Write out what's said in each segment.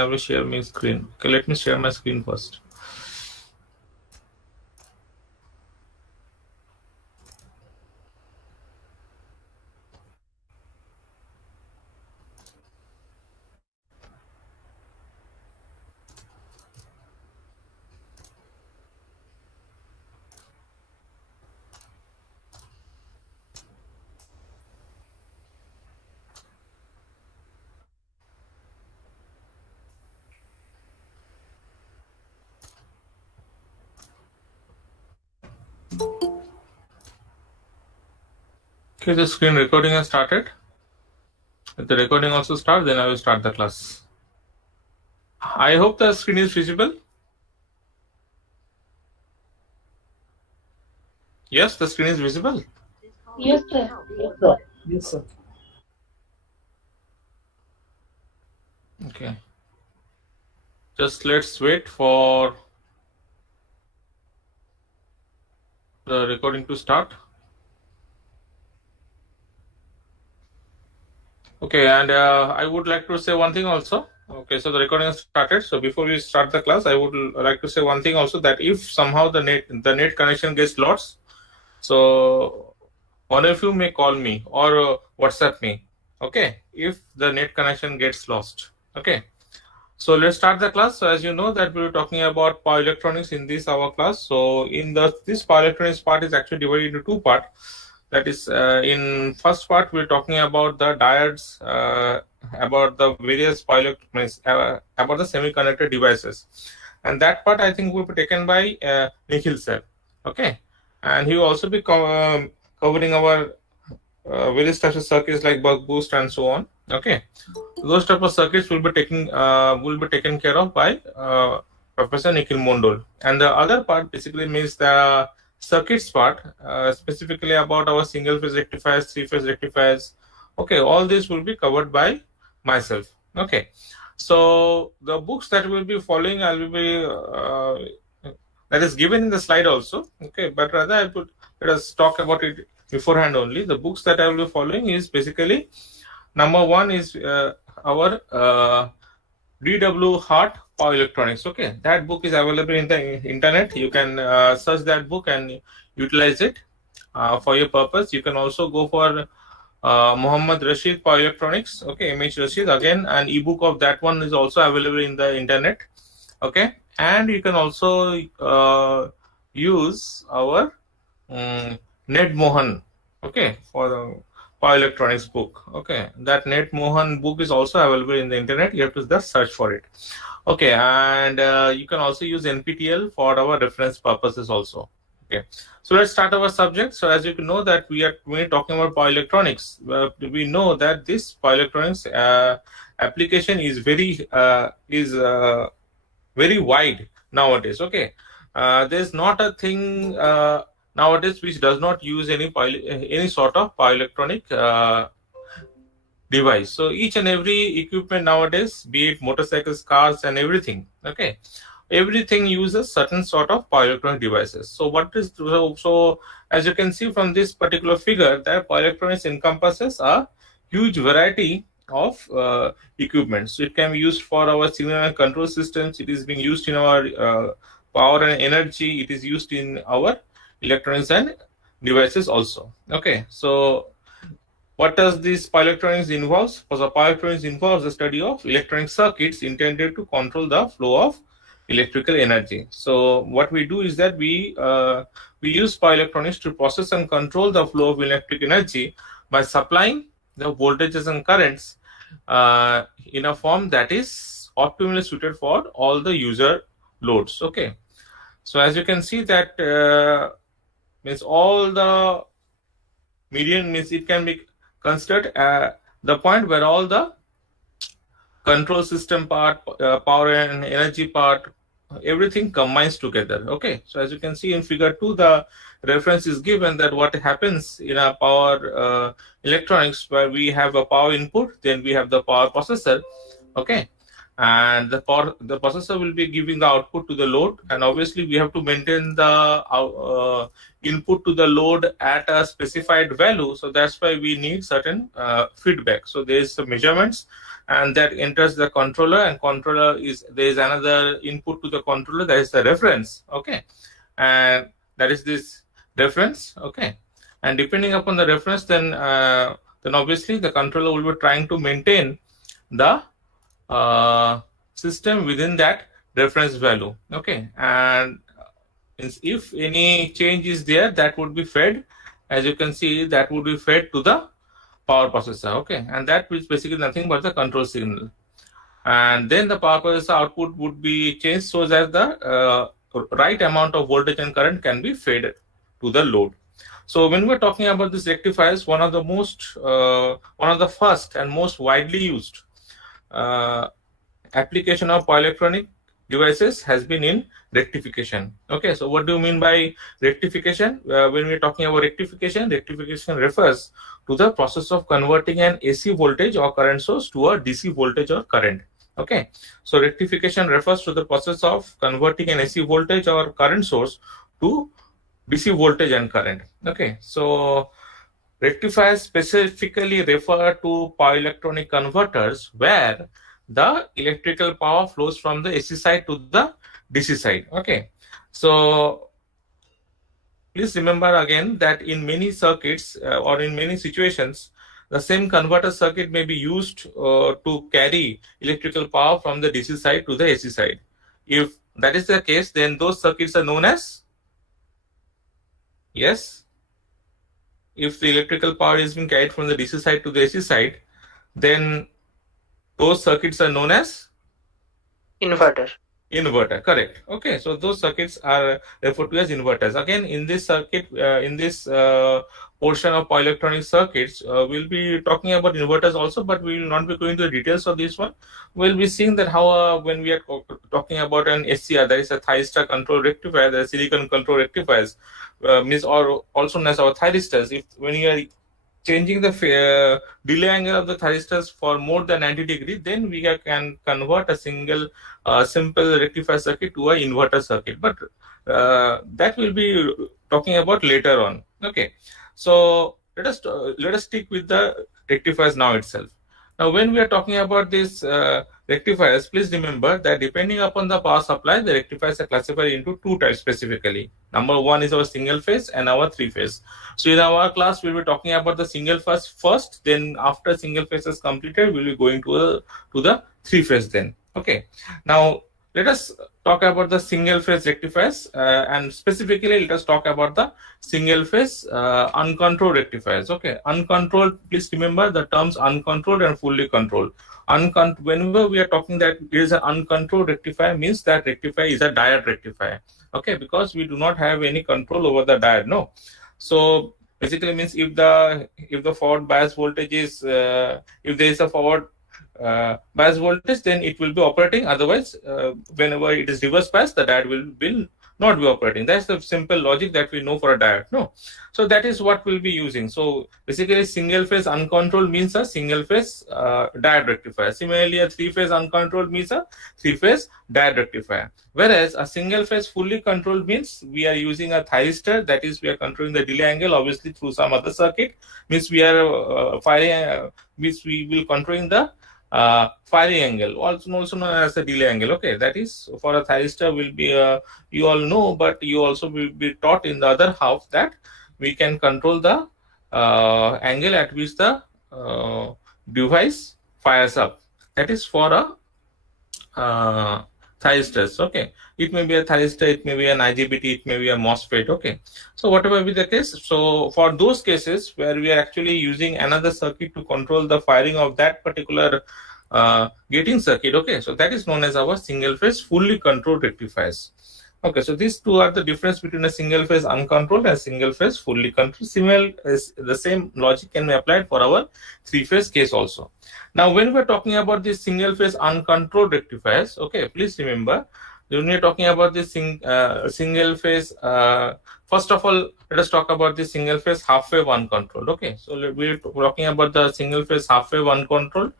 I will share my screen. Okay, let me share my screen first. Okay, the screen recording has started. If the recording also starts, then I will start the class. I hope the screen is visible. Yes, the screen is visible. Yes, sir. Yes, sir. Okay. Just let's wait for the recording to start. Okay, and I would like to say one thing also. Okay, so the recording has started. So before we start the class, I would like to say one thing also, that if somehow the net connection gets lost, so one of you may call me or WhatsApp me. Okay, if the net connection gets lost. Okay. So let's start the class. So as you know that we were talking about power electronics in this our class. So in this power electronics part is actually divided into two parts. That is, in first part we're talking about the diodes, about the various power electronics, about the semiconductor devices, and that part I think will be taken by Nikhil sir. Okay, and he will also be covering our various types of circuits like buck boost and so on. Okay, those type of circuits will be taken care of by Professor Nikhil Mondol. And the other part basically means the circuits part, specifically about our single phase rectifiers, three phase rectifiers. Okay, all this will be covered by myself. Okay, so the books that will be following, I will be that is given in the slide also. Okay, but rather let us talk about it beforehand only. The books that I will be following is basically, number one is our D.W. Hart Power Electronics. Okay, that book is available in the internet. You can search that book and utilize it for your purpose. You can also go for Muhammad Rashid Power Electronics. Okay, MH Rashid, again an ebook of that one is also available in the internet. Okay, and you can also use our Ned Mohan. Okay, for the power electronics book. Okay, that Net Mohan book is also available in the internet. You have to just search for it. Okay, and you can also use NPTEL for our reference purposes also. Okay, so let's start our subject. So as you can know that we're talking about power electronics. We know that this power electronics application is very wide nowadays. Okay, there's not a thing nowadays which does not use any sort of power electronic device. So each and every equipment nowadays, be it motorcycles, cars, and everything, okay, everything uses certain sort of power electronic devices. So what is so as you can see from this particular figure, that power electronics encompasses a huge variety of equipment. So it can be used for our signal and control systems. It is being used in our power and energy. It is used in our electronics and devices also. Okay, so what does this power electronics involves? For the power electronics involves the study of electronic circuits intended to control the flow of electrical energy. So what we do is that we use power electronics to process and control the flow of electric energy by supplying the voltages and currents in a form that is optimally suited for all the user loads. Okay, so as you can see that means all the median means it can be considered the point where all the control system part, power and energy part, everything combines together. Okay, so as you can see in figure 2, the reference is given that what happens in a power electronics, where we have a power input, then we have the power processor. Okay, and the processor will be giving the output to the load, and obviously we have to maintain the input to the load at a specified value. So that's why we need certain feedback. So there is some measurements, and that enters the controller, and controller is, there is another input to the controller, that is the reference, okay, and that is this reference, okay, and depending upon the reference, then obviously the controller will be trying to maintain the system within that reference value, okay, and if any change is there, that would be fed, as you can see, that would be fed to the power processor, okay, and that is basically nothing but the control signal, and then the power processor output would be changed so that the right amount of voltage and current can be fed to the load. So when we're talking about these rectifiers, one of the first and most widely used application of power electronic devices has been in rectification. Okay, so what do you mean by rectification? When we're talking about rectification refers to the process of converting an AC voltage or current source to a DC voltage or current. Okay, so rectification refers to the process of converting an AC voltage or current source to DC voltage and current. Okay, so rectifiers specifically refer to power electronic converters where the electrical power flows from the AC side to the DC side. Okay, so please remember again that in many circuits or in many situations, the same converter circuit may be used to carry electrical power from the DC side to the AC side. If that is the case, then those circuits are known as, yes, if the electrical power is being carried from the DC side to the AC side, then those circuits are known as inverter. Inverter, correct. Okay, so those circuits are referred to as inverters. Again, in this circuit, in this portion of power electronic circuits, we'll be talking about inverters also, but we will not be going to the details of this one. We'll be seeing that how when we are talking about an SCR, that is a thyristor control rectifier, the silicon control rectifiers, means, or also known as our thyristors. If when you are changing the delay angle of the thyristors for more than 90 degrees, then we can convert a single simple rectifier circuit to an inverter circuit. But that will be talking about later on. Okay, so let us stick with the rectifiers now itself. Now, when we are talking about these rectifiers, please remember that depending upon the power supply, the rectifiers are classified into two types specifically. Number one is our single phase and our three phase. So in our class, we'll be talking about the single phase first. Then after single phase is completed, we'll be going to the three phase then. Okay. Now let us talk about the single phase rectifiers and specifically let us talk about the single phase uncontrolled rectifiers. Okay, uncontrolled, please remember the terms uncontrolled and fully controlled. Whenever we are talking that there is an uncontrolled rectifier, means that rectifier is a diode rectifier. Okay, because we do not have any control over the diode. No, so basically means if the forward bias voltage is if there is a forward bias voltage, then it will be operating. Otherwise, whenever it is reverse bias, the diode will not be operating. That's the simple logic that we know for a diode. No, so that is what we'll be using. So basically, single phase uncontrolled means a single phase diode rectifier. Similarly, a three phase uncontrolled means a three phase diode rectifier. Whereas a single phase fully controlled means we are using a thyristor, that is, we are controlling the delay angle obviously through some other circuit. Means we are firing, means we will controlling the firing angle, also known as the delay angle. Okay, that is for a thyristor will be you all know, but you also will be taught in the other half that we can control the angle at which the device fires up. That is for a thyristors. Okay, it may be a thyristor, it may be an IGBT, it may be a MOSFET. Okay, so whatever be the case, so for those cases where we are actually using another circuit to control the firing of that particular gating circuit, okay, so that is known as our single phase fully controlled rectifiers. Okay, so these two are the difference between a single phase uncontrolled and single phase fully controlled. Similar, the same logic can be applied for our three phase case also. Now, when we're talking about these single phase uncontrolled rectifiers, okay, please remember when we're talking about this single phase, first of all, let us talk about the single phase half wave uncontrolled. Okay, so we're talking about the single phase half wave uncontrolled.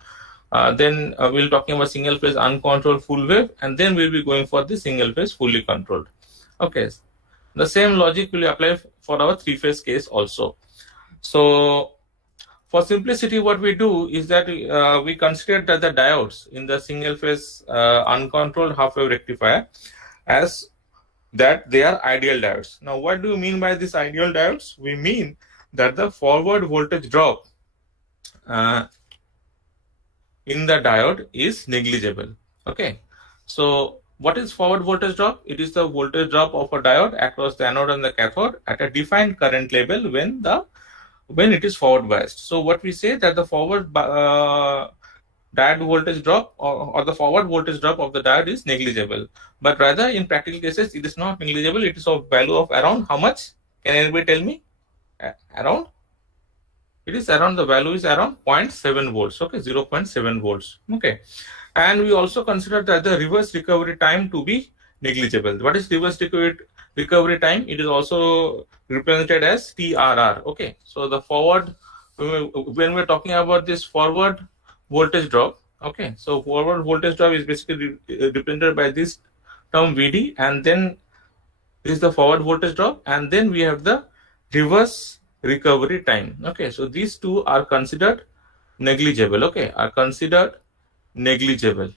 Then we'll talking about single phase uncontrolled full wave, and then we'll be going for the single phase fully controlled. Okay, the same logic will apply for our three phase case also. So for simplicity, what we do is that we consider that the diodes in the single phase uncontrolled half wave rectifier as that they are ideal diodes. Now, what do you mean by this ideal diodes? We mean that the forward voltage drop in the diode is negligible. Okay, so what is forward voltage drop? It is the voltage drop of a diode across the anode and the cathode at a defined current level when it is forward biased. So what we say that the forward diode voltage drop or the forward voltage drop of the diode is negligible, but rather in practical cases it is not negligible. It is of value of around how much? Can anybody tell me? Around? It is around, the value is around 0.7 volts. Okay, 0.7 volts. Okay, and we also consider that the reverse recovery time to be negligible. What is reverse recovery time? It is also represented as TRR. Okay, so the forward, when we're talking about this forward voltage drop, okay, so forward voltage drop is basically represented by this term VD, and then this is the forward voltage drop, and then we have the reverse recovery time. Okay, so these two are considered negligible. Okay, are considered negligible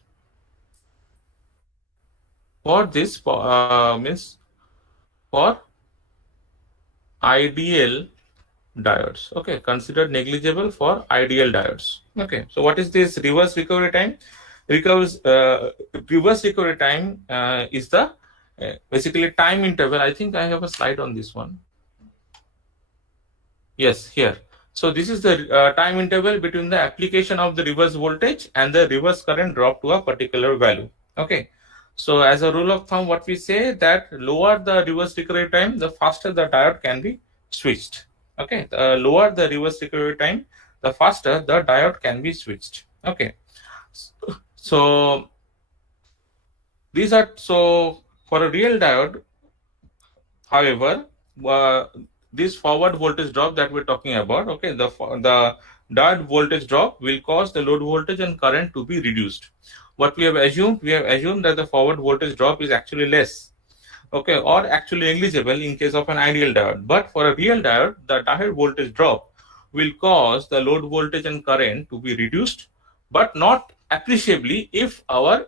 for this means for ideal diodes. Okay, considered negligible for ideal diodes. Okay, so what is this reverse recovery time? Reverse recovery time is the basically time interval. I think I have a slide on this one. Yes, here. So this is the time interval between the application of the reverse voltage and the reverse current drop to a particular value. Okay. So as a rule of thumb, what we say that lower the reverse recovery time, the faster the diode can be switched. Okay. The lower the reverse recovery time, the faster the diode can be switched. Okay. So these are, so for a real diode, however, this forward voltage drop that we're talking about, okay, the diode voltage drop will cause the load voltage and current to be reduced. What we have assumed that the forward voltage drop is actually less, okay, or actually negligible in case of an ideal diode. But for a real diode, the diode voltage drop will cause the load voltage and current to be reduced, but not appreciably if our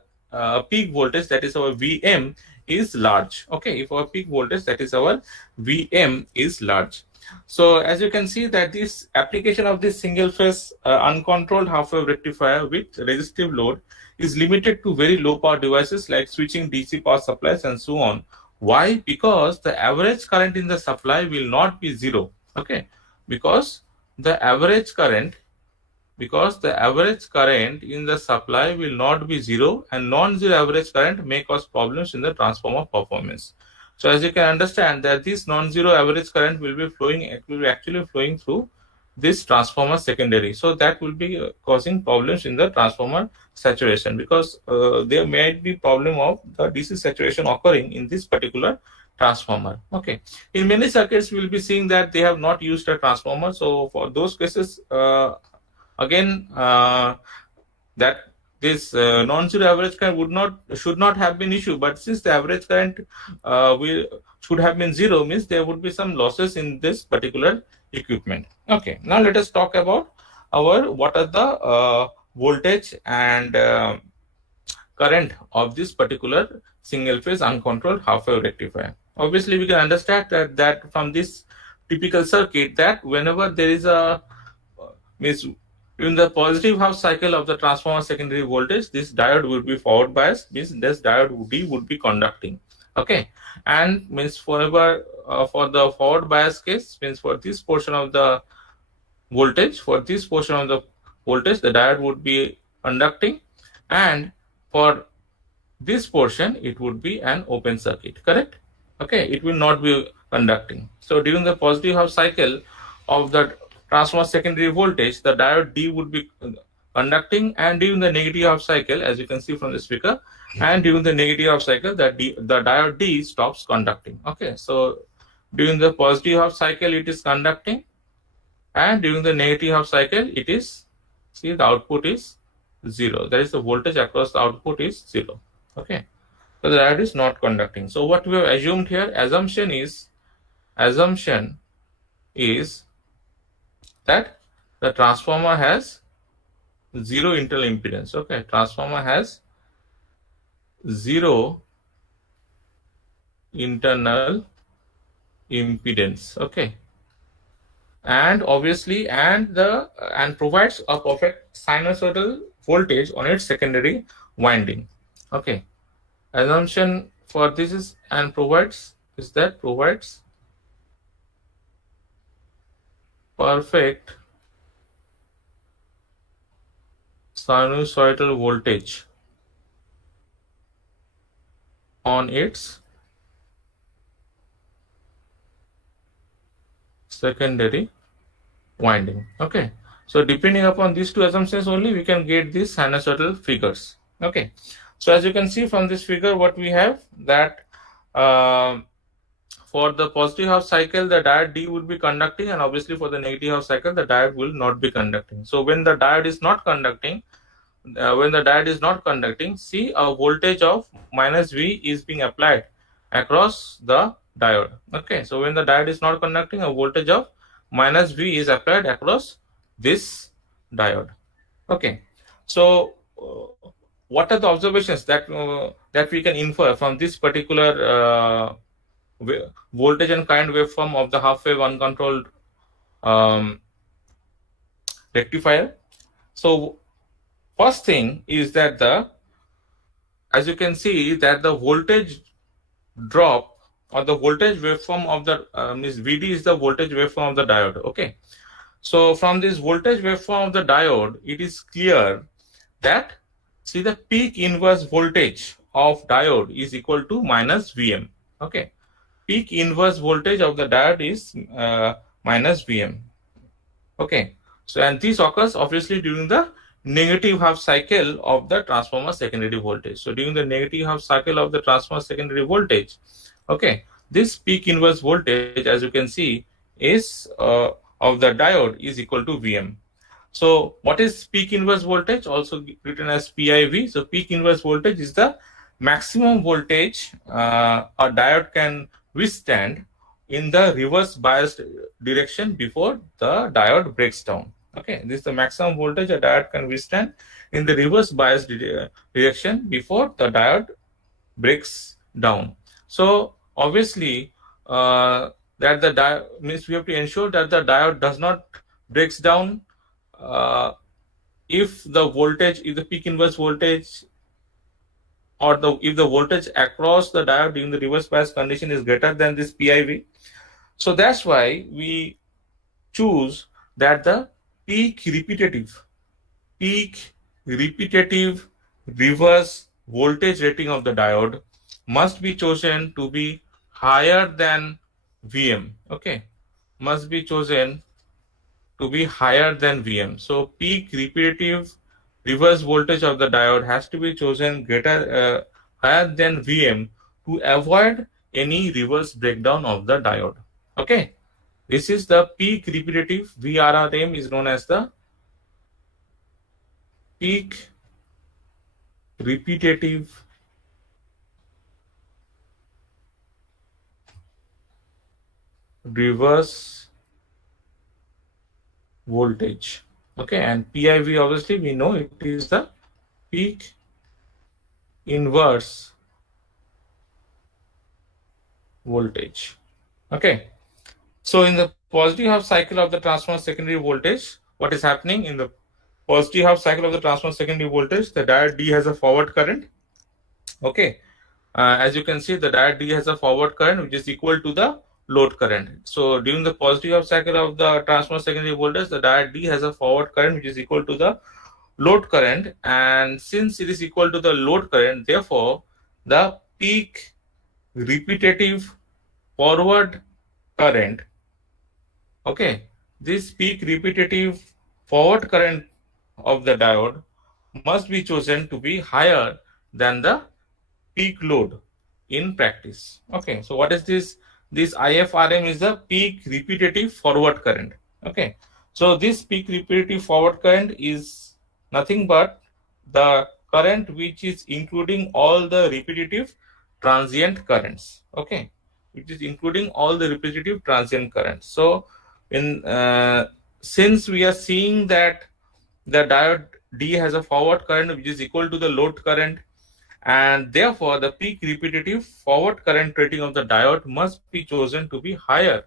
peak voltage, that is our VM, is large. Okay, if our peak voltage, that is our VM, is large. So as you can see that this application of this single phase uncontrolled half wave rectifier with resistive load is limited to very low power devices like switching DC power supplies and so on. Why? Because the average current in the supply will not be zero. Okay, because the average current in the supply will not be zero, and non-zero average current may cause problems in the transformer performance. So as you can understand that this non-zero average current will be actually flowing through this transformer secondary. So that will be causing problems in the transformer saturation, because there may be problem of the DC saturation occurring in this particular transformer. Okay, in many circuits we will be seeing that they have not used a transformer. So for those cases, again, that this non-zero average current should not have been issue, but since the average current should have been zero, means there would be some losses in this particular equipment. Okay, now let us talk about what are the voltage and current of this particular single phase uncontrolled half wave rectifier. Obviously, we can understand that from this typical circuit, that whenever there is a means in the positive half cycle of the transformer secondary voltage, this diode would be forward biased, means this diode D would be conducting. Okay, and means forever for the forward bias case, means for this portion of the voltage, the diode would be conducting, and for this portion it would be an open circuit. Correct? Okay, it will not be conducting. So during the positive half cycle of the transformer secondary voltage, the diode D would be conducting, and during the negative half cycle, as you can see from this figure, and during the negative half cycle, the diode D stops conducting. Okay, so during the positive half cycle it is conducting, and during the negative half cycle it is, see, the output is zero. That is, the voltage across the output is zero. Okay, so the diode is not conducting. So what we have assumed here, assumption is that the transformer has zero internal impedance. Okay, transformer has zero internal impedance. Okay, and obviously and provides a perfect sinusoidal voltage on its secondary winding. Okay, assumption for this is provides perfect sinusoidal voltage on its secondary winding. Okay, so depending upon these two assumptions only, we can get these sinusoidal figures. Okay, so as you can see from this figure, what we have that for the positive half cycle, the diode D would be conducting, and obviously for the negative half cycle, the diode will not be conducting. So when the diode is not conducting, see, a voltage of minus V is being applied across the diode. Okay, so when the diode is not conducting, a voltage of minus V is applied across this diode. Okay, so what are the observations that we can infer from this particular voltage and current waveform of the half wave uncontrolled rectifier? So first thing is that as you can see that the voltage drop or the voltage waveform of the is Vd is the voltage waveform of the diode. Okay, so from this voltage waveform of the diode, it is clear that see the peak inverse voltage of diode is equal to minus Vm. Okay, peak inverse voltage of the diode is minus Vm. Okay, so and this occurs obviously during the negative half cycle of the transformer secondary voltage. So during the negative half cycle of the transformer secondary voltage, okay, this peak inverse voltage, as you can see, is of the diode is equal to Vm. So what is peak inverse voltage? Also written as PIV. So peak inverse voltage is the maximum voltage a diode can withstand in the reverse biased direction before the diode breaks down. Okay, this is the maximum voltage a diode can withstand in the reverse biased direction before the diode breaks down. So obviously that the diode means we have to ensure that the diode does not breaks down if the peak inverse voltage or if the voltage across the diode during the reverse bias condition is greater than this PIV. So that's why we choose that the peak repetitive reverse voltage rating of the diode must be chosen to be higher than Vm. Okay, must be chosen to be higher than Vm. So peak repetitive reverse voltage of the diode has to be chosen higher than Vm to avoid any reverse breakdown of the diode. Okay, this is the peak repetitive. VRRM is known as the peak repetitive reverse voltage. Okay, and PIV obviously we know it is the peak inverse voltage. Okay, so in the positive half cycle of the transformer secondary voltage, what is happening in the positive half cycle of the transformer secondary voltage? The diode D has a forward current. Okay, as you can see, the diode D has a forward current which is equal to the load current. So during the positive half cycle of the transformer secondary voltage, the diode D has a forward current which is equal to the load current, and since it is equal to the load current, therefore the peak repetitive forward current, okay, this peak repetitive forward current of the diode must be chosen to be higher than the peak load in practice. Okay, so what is this? This IFRM is the peak repetitive forward current. Okay, so this peak repetitive forward current is nothing but the current which is including all the repetitive transient currents. Okay, which is including all the repetitive transient currents. So in since we are seeing that the diode D has a forward current which is equal to the load current, and therefore the peak repetitive forward current rating of the diode must be chosen to be higher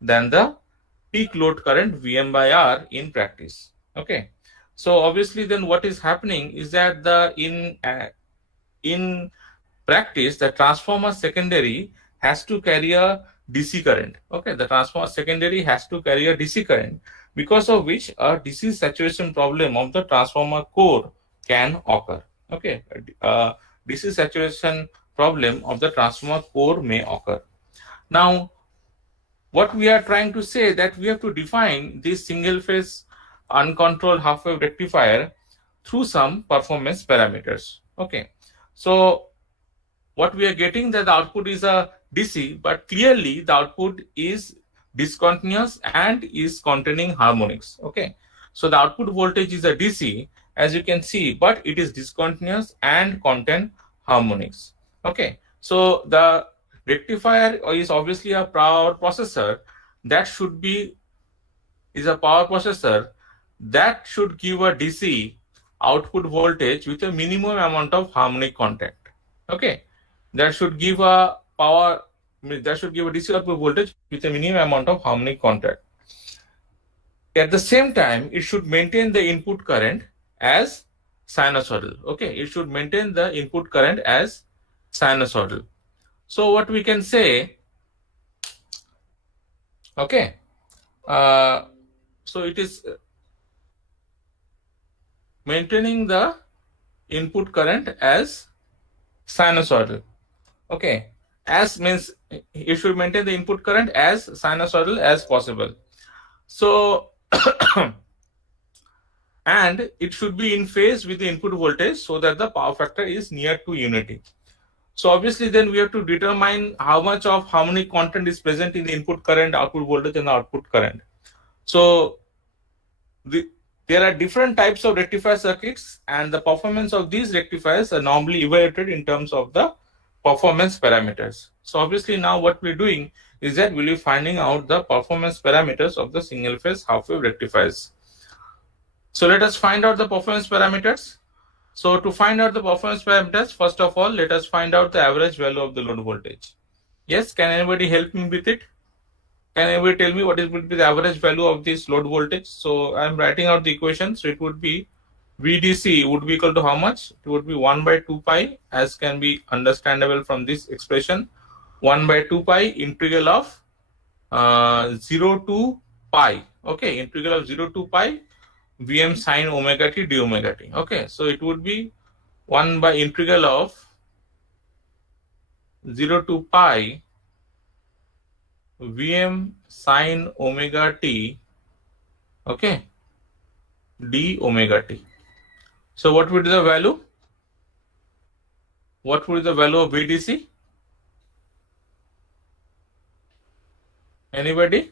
than the peak load current Vm by R in practice. Okay, so obviously then what is happening is that in practice the transformer secondary has to carry a DC current. Okay, the transformer secondary has to carry a DC current, because of which a DC saturation problem of the transformer core can occur. Okay, DC saturation problem of the transformer core may occur. Now, what we are trying to say that we have to define this single phase uncontrolled half wave rectifier through some performance parameters. Okay, so what we are getting that the output is a DC, but clearly the output is discontinuous and is containing harmonics. Okay, so the output voltage is a DC, as you can see, but it is discontinuous and contain harmonics. Okay, so the rectifier is obviously a power processor that should be is a power processor that should give a DC output voltage with a minimum amount of harmonic content. Okay, that should give a DC output voltage with a minimum amount of harmonic content. At the same time, it should maintain the input current as sinusoidal. Okay, it should maintain the input current as sinusoidal. So what we can say, okay, so it is maintaining the input current as sinusoidal. Okay, as means you should maintain the input current as sinusoidal as possible. So and it should be in phase with the input voltage so that the power factor is near to unity. So obviously then we have to determine how much of harmonic content is present in the input current, output voltage and the output current. So there are different types of rectifier circuits, and the performance of these rectifiers are normally evaluated in terms of the performance parameters. So obviously now what we're doing is that we'll be finding out the performance parameters of the single phase half wave rectifiers. So let us find out the performance parameters. So to find out the performance parameters, first of all, let us find out the average value of the load voltage. Yes, can anybody help me with it? Can anybody tell me what would be the average value of this load voltage? So I'm writing out the equation. So it would be VDC would be equal to how much? It would be 1 by 2 pi, as can be understandable from this expression. 1 by 2 pi integral of 0 to pi. Okay, integral of 0 to pi Vm sine omega t d omega t. Okay, so it would be 1 by integral of 0 to pi Vm sine omega t, okay, d omega t. So what would be the value? What would be the value of VDC? Anybody?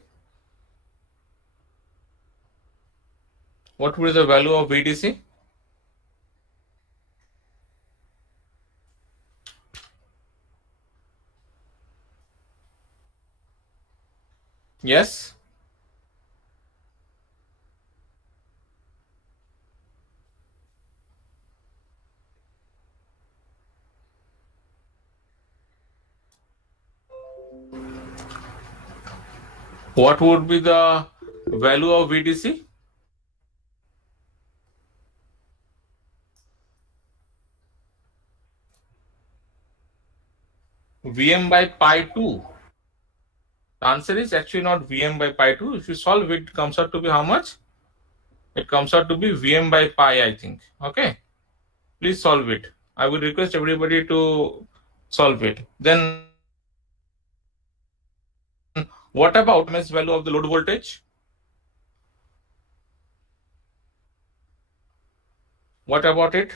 What would be the value of VDC? Yes? What would be the value of VDC? Vm by pi 2. The answer is actually not Vm by pi 2. If you solve it, it comes out to be how much? It comes out to be Vm by pi, I think. Okay. Please solve it. I would request everybody to solve it. Then what about MS value of the load voltage? What about it?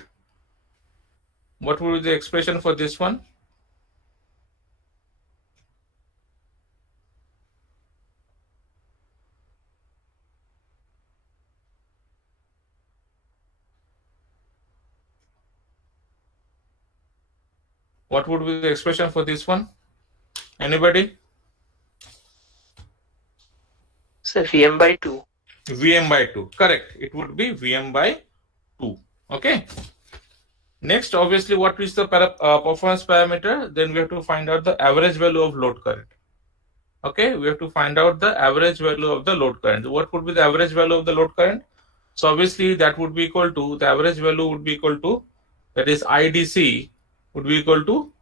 What would be the expression for this one? What would be the expression for this one? Anybody? So Vm by 2. Vm by 2. Correct. It would be Vm by 2. Okay. Next, obviously, what is the performance parameter? Then we have to find out the average value of load current. Okay, we have to find out the average value of the load current. What would be the average value of the load current? So obviously that would be equal to, the average value would be equal to, that is IDC would be equal to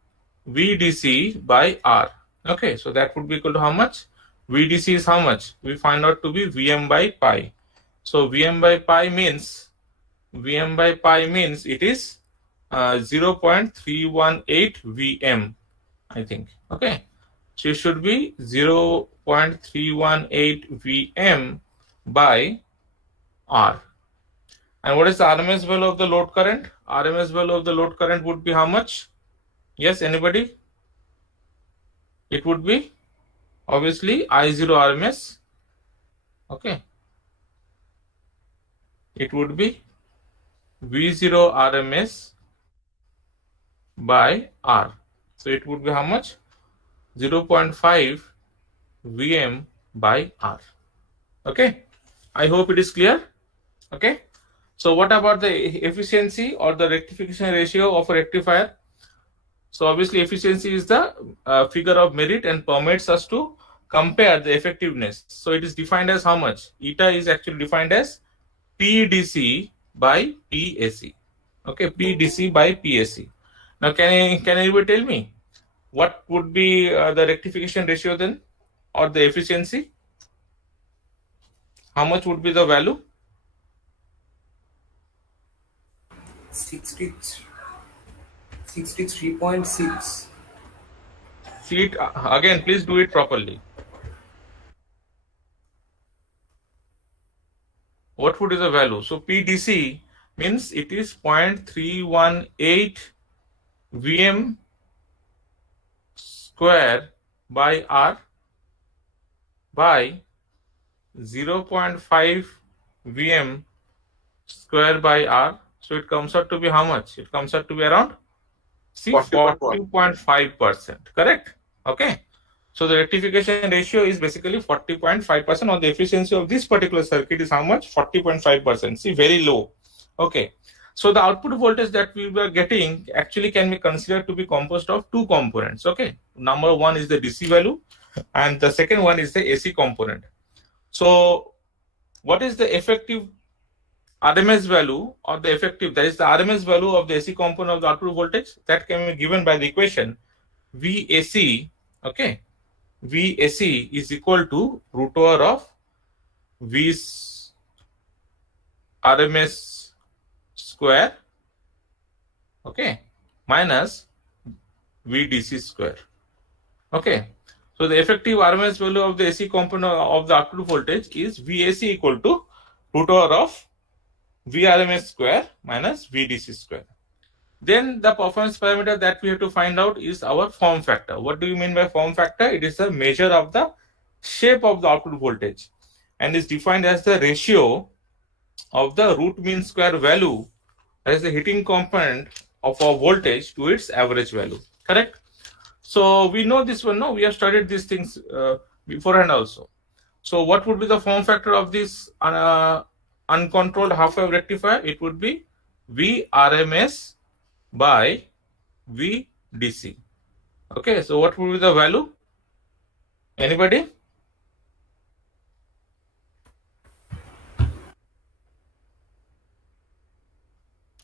VDC by R. Okay, so that would be equal to how much? VDC is how much? We find out to be Vm by pi. So Vm by pi means it is 0.318 Vm, I think. Okay, so it should be 0.318 Vm by R. And what is the RMS value of the load current? RMS value of the load current would be how much? Yes, anybody? It would be obviously I0 RMS. Okay. It would be V0 RMS by R. So it would be how much? 0.5 Vm by R. Okay. I hope it is clear. Okay. So what about the efficiency or the rectification ratio of a rectifier? So obviously efficiency is the figure of merit and permits us to compare the effectiveness. So it is defined as how much? Eta is actually defined as PDC by PAC. Okay, PDC by PAC. Now can anybody tell me what would be the rectification ratio then, or the efficiency? How much would be the value? 63.6. See it again, please do it properly. What would be the value? So PDC means it is 0.318 Vm square by R by 0.5 Vm square by R. So it comes out to be how much? It comes out to be around 40.5%. Correct? Okay. So the rectification ratio is basically 40.5%, or the efficiency of this particular circuit is how much? 40.5%. See, very low. Okay. So the output voltage that we were getting actually can be considered to be composed of two components. Okay. Number one is the DC value, and the second one is the AC component. So what is the effective RMS value, or the effective, that is the RMS value of the AC component of the output voltage? That can be given by the equation VAC. Okay. VAC is equal to root over of V RMS square, okay, minus VDC square. Okay. So the effective RMS value of the AC component of the output voltage is VAC equal to root over of VRMS square minus VDC square. Then the performance parameter that we have to find out is our form factor. What do you mean by form factor? It is a measure of the shape of the output voltage and is defined as the ratio of the root mean square value, that is the heating component of our voltage, to its average value. Correct? So we know this one. No, we have studied these things beforehand also. So what would be the form factor of this uncontrolled half wave rectifier? It would be VRMS by VDC. Okay, so what would be the value? Anybody?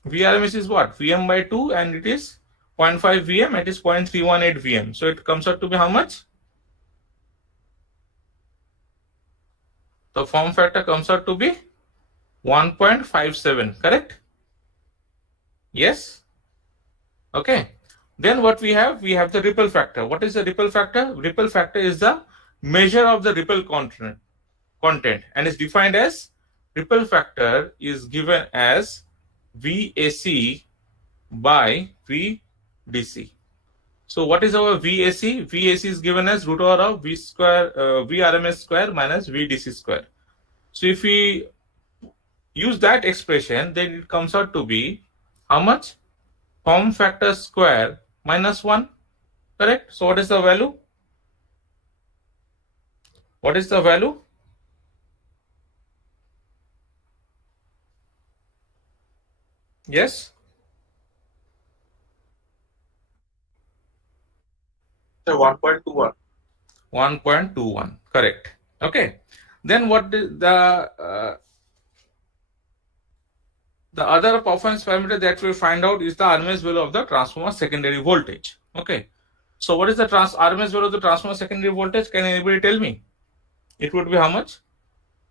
VRMS is what? Vm by 2, and it is 0.5 Vm, it is 0.318 Vm. So it comes out to be how much? The form factor comes out to be 1.57, correct? Yes? Okay. Then what we have? We have the ripple factor. What is the ripple factor? Ripple factor is the measure of the ripple content and is defined as, ripple factor is given as VAC by VDC. So what is our VAC? VAC is given as root over of V square, VRMS square minus VDC square. So if we use that expression, then it comes out to be how much? Form factor square minus 1. Correct? So what is the value? What is the value? Yes. 1.21. 1.21. Correct. Okay. Then what the other performance parameter that we find out is the RMS value of the transformer secondary voltage. Okay. So what is the RMS value of the transformer secondary voltage? Can anybody tell me? It would be how much?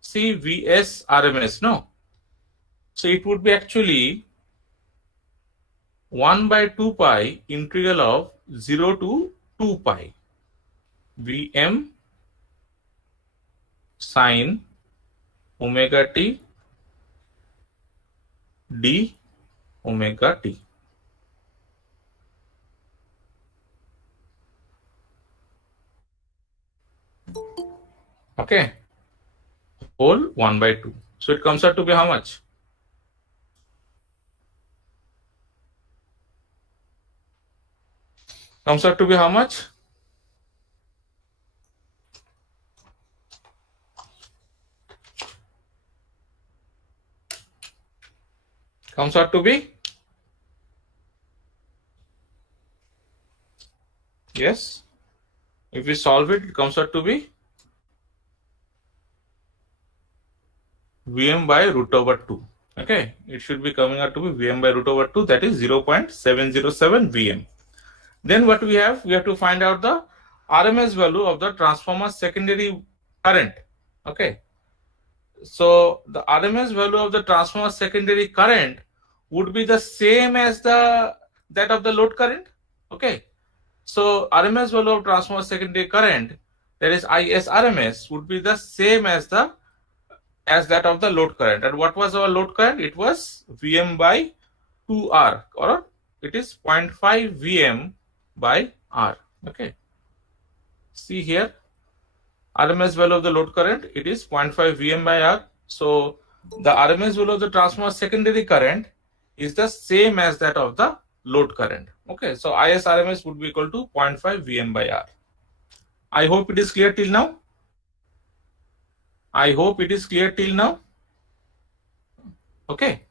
CVS RMS. No. So it would be actually 1 by 2 pi integral of 0 to 2 pi Vm sine omega t d omega t. Okay, whole 1 by 2. So it comes out to be how much? Comes out to be how much? Comes out to be, yes, if we solve it, it comes out to be Vm by root over 2. Okay, it should be coming out to be Vm by root over 2, that is 0.707 Vm. Then what we have to find out the RMS value of the transformer secondary current. Okay, so the RMS value of the transformer secondary current would be the same as that of the load current. Okay, so RMS value of transformer secondary current, that is IS RMS, would be the same as that of the load current. And what was our load current? It was Vm by 2R, or it is 0.5 Vm by R. Okay, see here, RMS value of the load current, it is 0.5 Vm by R. So the RMS value of the transformer secondary current is the same as that of the load current. Okay, so IS RMS would be equal to 0.5 Vm by R. I hope it is clear till now. I hope it is clear till now. Okay,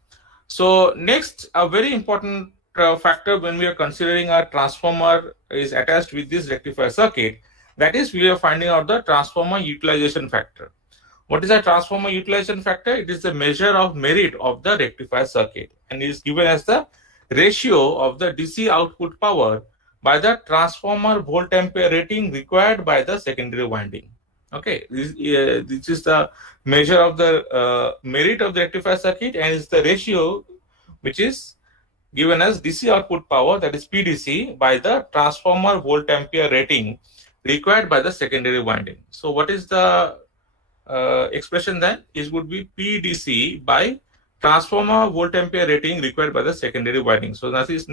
so next, a very important factor when we are considering a transformer is attached with this rectifier circuit, that is, we are finding out the transformer utilization factor. What is a transformer utilization factor? It is the measure of merit of the rectifier circuit, and it is given as the ratio of the DC output power by the transformer volt ampere rating required by the secondary winding. Okay, this is the measure of the merit of the rectifier circuit, and is the ratio which is given as DC output power, that is PDC, by the transformer volt ampere rating required by the secondary winding. So what is the expression then? It would be PDC by transformer volt ampere rating required by the secondary winding. So it is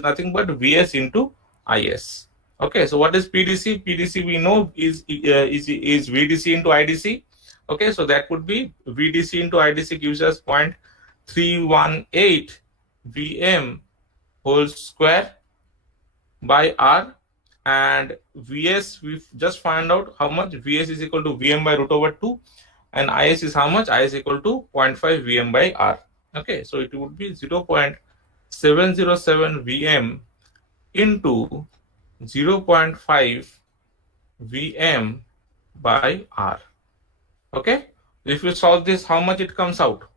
nothing but Vs into Is. Okay, so what is PDC? PDC we know is VDC into IDC. Okay, so that would be VDC into IDC gives us 0.318 Vm whole square by R, and Vs we just find out how much. Vs is equal to Vm by root over 2, and Is is how much? Is equal to 0.5 Vm by R. Okay, so it would be 0.707 Vm into 0.5 Vm by R. Okay, if you solve this, how much it comes out?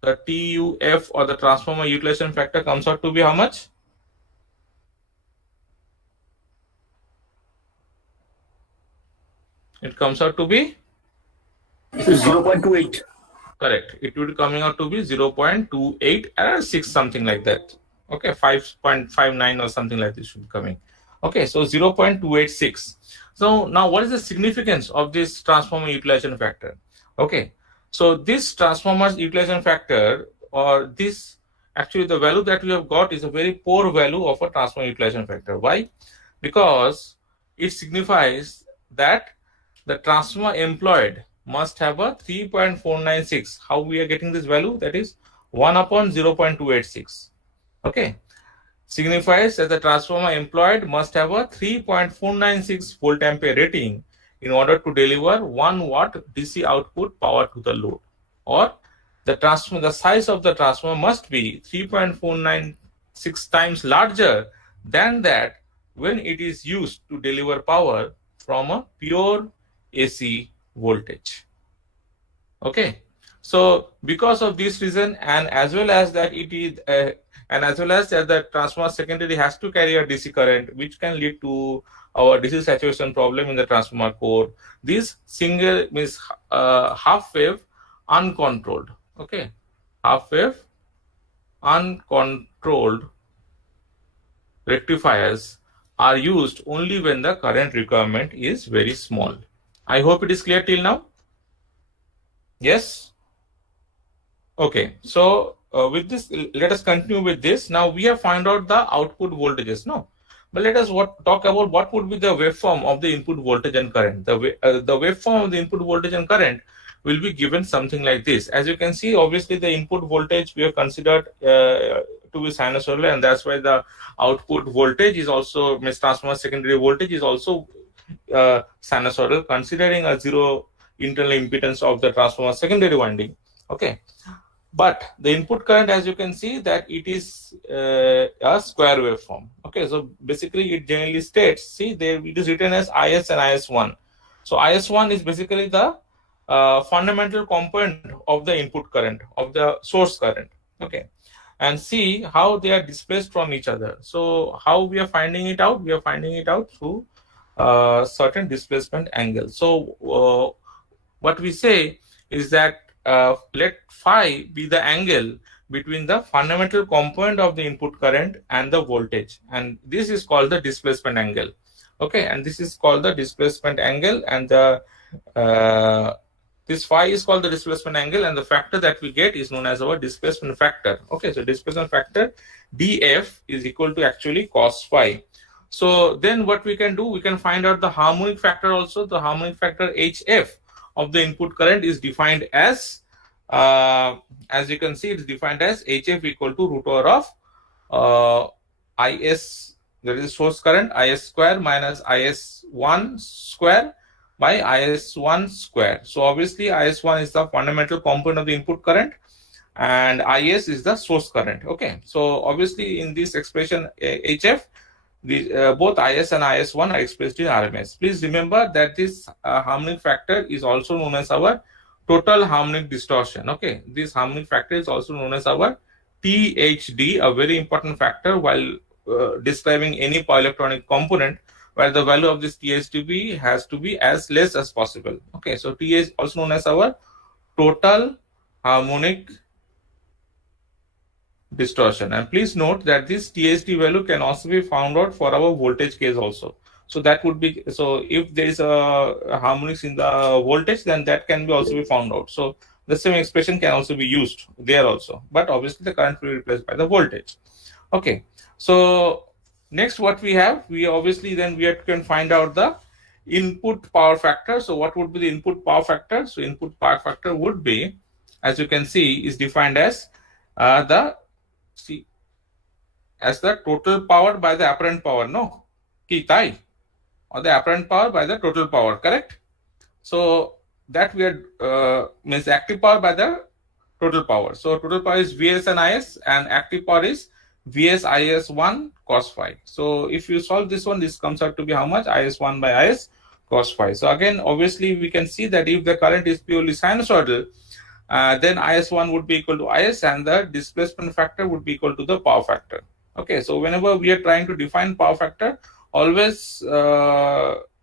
The TUF, or the transformer utilization factor, comes out to be how much? It comes out to be 0.28. correct. It would be coming out to be 0.28 or 6, something like that. Okay, 5.59 or something like this should be coming. Okay, so 0.286. So now what is the significance of this transformer utilization factor? Okay, so this transformer utilization factor, or this, actually the value that we have got is a very poor value of a transformer utilization factor. Why? Because it signifies that the transformer employed must have a 3.496. How we are getting this value? That is 1 upon 0.286. Okay, signifies that the transformer employed must have a 3.496 volt ampere rating in order to deliver 1 watt DC output power to the load, or the size of the transformer must be 3.496 times larger than that when it is used to deliver power from a pure AC voltage. Okay, so because of this reason, and as well as that it is and as well as that the transformer secondary has to carry a DC current, which can lead to our DC saturation problem in the transformer core. This single means half wave uncontrolled. Okay, half wave uncontrolled rectifiers are used only when the current requirement is very small. I hope it is clear till now. Yes. Okay, so with this, let us continue with this. Now we have found out the output voltages, no? But let us talk about what would be the waveform of the input voltage and current. The waveform of the input voltage and current will be given something like this. As you can see, obviously the input voltage we have considered to be sinusoidal, and that's why the output voltage is also, means transformer secondary voltage is also sinusoidal, considering a zero internal impedance of the transformer secondary winding. Okay, but the input current, as you can see, that it is a square waveform. Okay, so basically it generally states, see there it is written as IS and IS1. So IS1 is basically the fundamental component of the input current, of the source current. Okay, and see how they are displaced from each other. So how we are finding it out? We are finding it out through certain displacement angle. So what we say is that let phi be the angle between the fundamental component of the input current and the voltage, and this is called the displacement angle. Okay, and this is called the displacement angle, and the this phi is called the displacement angle, and the factor that we get is known as our displacement factor. Okay, so displacement factor df is equal to actually cos phi. So then what we can do, we can find out the harmonic factor also. The harmonic factor hf of the input current is defined as you can see, it's defined as hf equal to root over of is, that is source current, is square minus is1 square by is1 square. So obviously is1 is the fundamental component of the input current, and is is the source current. Okay, so obviously in this expression hf, both is and is1 are expressed in RMS. Please remember that this harmonic factor is also known as our total harmonic distortion. Okay, this harmonic factor is also known as our THD, a very important factor while describing any power electronic component, where the value of this THDB has to be as less as possible. Okay, so T is also known as our total harmonic distortion, and please note that this THD value can also be found out for our voltage case also. So that would be, so if there is a harmonics in the voltage, then that can be also be found out. So the same expression can also be used there also, but obviously the current will be replaced by the voltage. Okay, so next what we have, we obviously then we can find out the input power factor. So what would be the input power factor? So input power factor would be, as you can see, is defined as the total power by the apparent power, no? Or the apparent power by the total power, correct? So that we are means active power by the total power. So total power is Vs and Is, and active power is Vs Is1 cos phi. So if you solve this one, this comes out to be how much? Is1 by Is cos phi. So again, obviously we can see that if the current is purely sinusoidal, then Is1 would be equal to Is, and the displacement factor would be equal to the power factor. Okay, so whenever we are trying to define power factor, always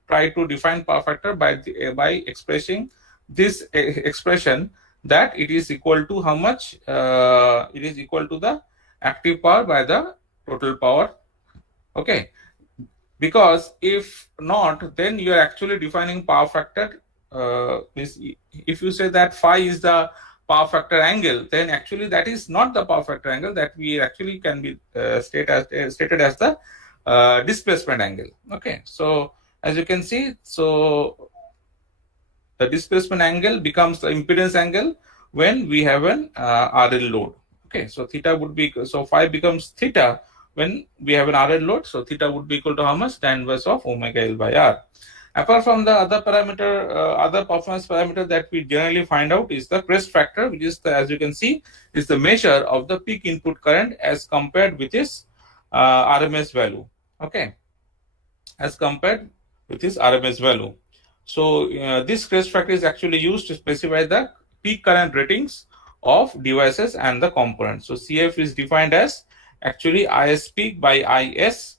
try to define power factor by expressing this expression, that it is equal to how much? It is equal to the active power by the total power. Okay, because if not, then you are actually defining power factor. If you say that phi is the power factor angle, then actually that is not the power factor angle, that we actually can be stated as the displacement angle. Okay, so as you can see, so the displacement angle becomes the impedance angle when we have an RL load. Okay, so theta would be, so phi becomes theta when we have an RL load. So theta would be equal to how much? Tan inverse of omega L by R. Apart from the other parameter, other performance parameter that we generally find out is the crest factor, which is the, as you can see, is the measure of the peak input current as compared with its RMS value. Okay, as compared with its RMS value. So this crest factor is actually used to specify the peak current ratings of devices and the components. So CF is defined as actually IS peak by IS.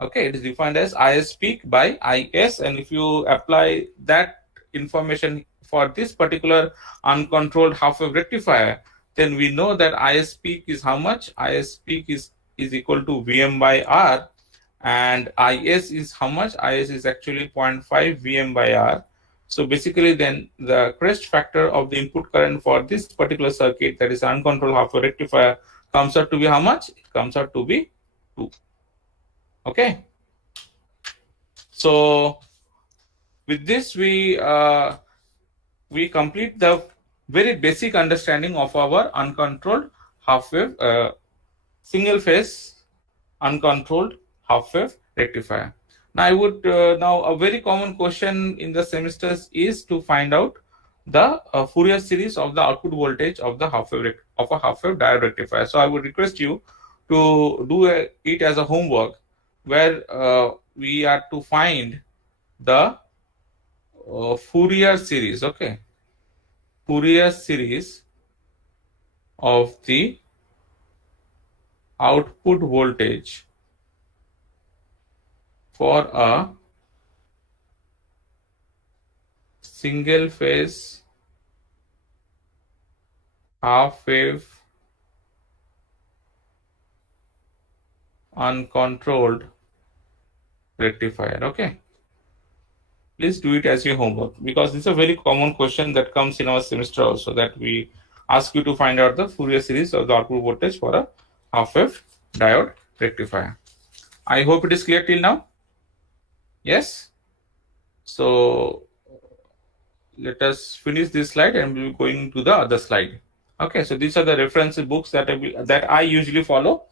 Okay, it is defined as IS peak by IS, and if you apply that information for this particular uncontrolled half wave rectifier, then we know that IS peak is how much? IS peak is equal to Vm by R, and IS is how much? IS is actually 0.5 Vm by R. So basically then the crest factor of the input current for this particular circuit, that is uncontrolled half wave rectifier, comes out to be how much? It comes out to be 2. Okay, so with this we complete the very basic understanding of our uncontrolled half wave single phase uncontrolled half wave rectifier. Now I would now a very common question in the semesters is to find out the Fourier series of the output voltage of the half wave of a half wave diode rectifier. So I would request you to do it as a homework, where we are to find the Fourier series, okay, Fourier series of the output voltage for a single phase half wave uncontrolled rectifier. Okay, please do it as your homework, because this is a very common question that comes in our semester also, that we ask you to find out the Fourier series of the output voltage for a half wave diode rectifier. I hope it is clear till now. Yes, so let us finish this slide and we'll be going to the other slide. Okay, so these are the reference books that I usually follow.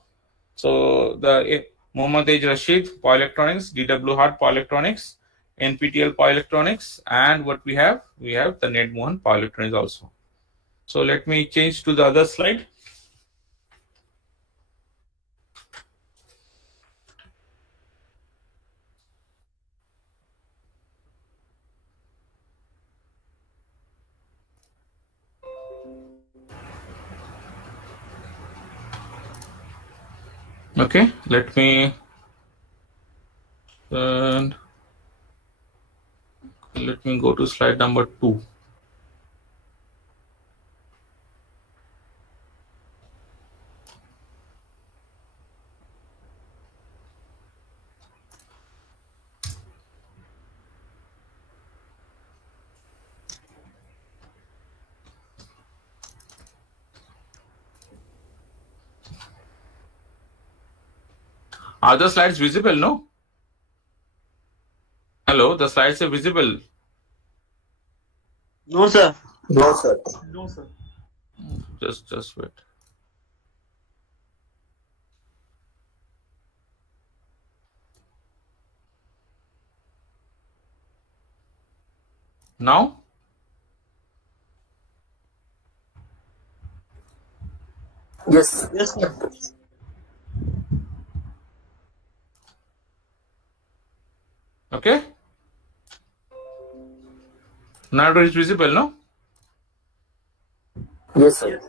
So the Mohammad Age Rashid Power Electronics, DW Hart Power Electronics, NPTEL Power Electronics, and what we have the Ned Mohan Power Electronics also. So let me change to the other slide. Okay, let me go to slide number 2. Are the slides visible? No? Hello, the slides are visible. No, sir. No, sir. No, sir. Just wait. Now? Yes. Yes, sir. Okay. Now it is visible, no? Yes, sir.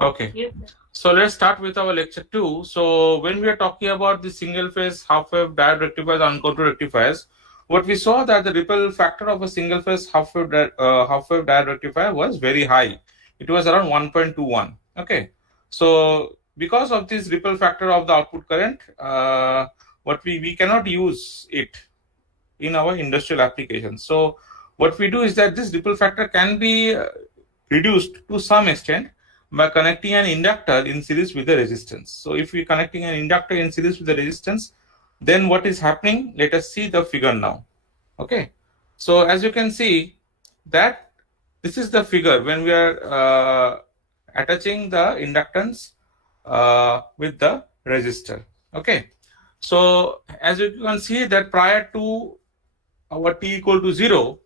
Okay. Yes, So let's start with our lecture 2. So when we are talking about the single phase half wave diode rectifiers, uncontrolled rectifiers, what we saw that the ripple factor of a single phase half wave diode rectifier was very high. It was around 1.21. Okay. So because of this ripple factor of the output current, what we cannot use it in our industrial applications. So what we do is that this ripple factor can be reduced to some extent by connecting an inductor in series with the resistance. So if we're connecting an inductor in series with the resistance, then what is happening? Let us see the figure now. Okay. So as you can see that this is the figure when we are attaching the inductance with the resistor. Okay. So as you can see that prior to our t equal to 0,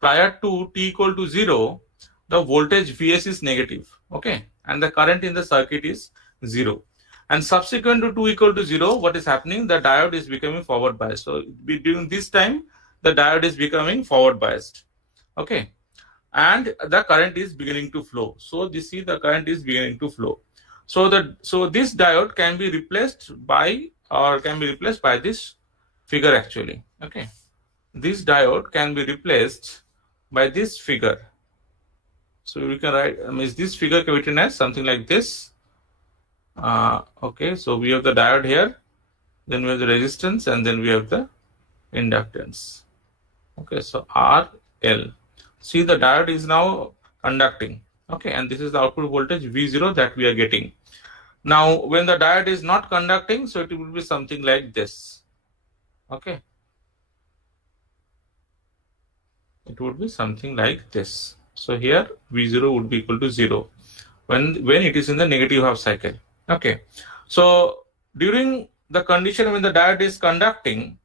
prior to t equal to 0, the voltage Vs is negative, okay, and the current in the circuit is 0. And subsequent to 2 equal to 0, what is happening? The diode is becoming forward biased. So during this time, the diode is becoming forward biased, okay, and the current is beginning to flow. So this is the current is beginning to flow. So this diode can be replaced by this figure actually, okay. This diode can be replaced by this figure. So we can write, this figure can be written as something like this. Okay, so we have the diode here, then we have the resistance, and then we have the inductance. Okay, so RL. See, the diode is now conducting. Okay, and this is the output voltage V0 that we are getting. Now, when the diode is not conducting, so it will be something like this. Okay. It would be something like this. So here V0 would be equal to 0 when it is in the negative half cycle. Okay. So during the condition when the diode is conducting,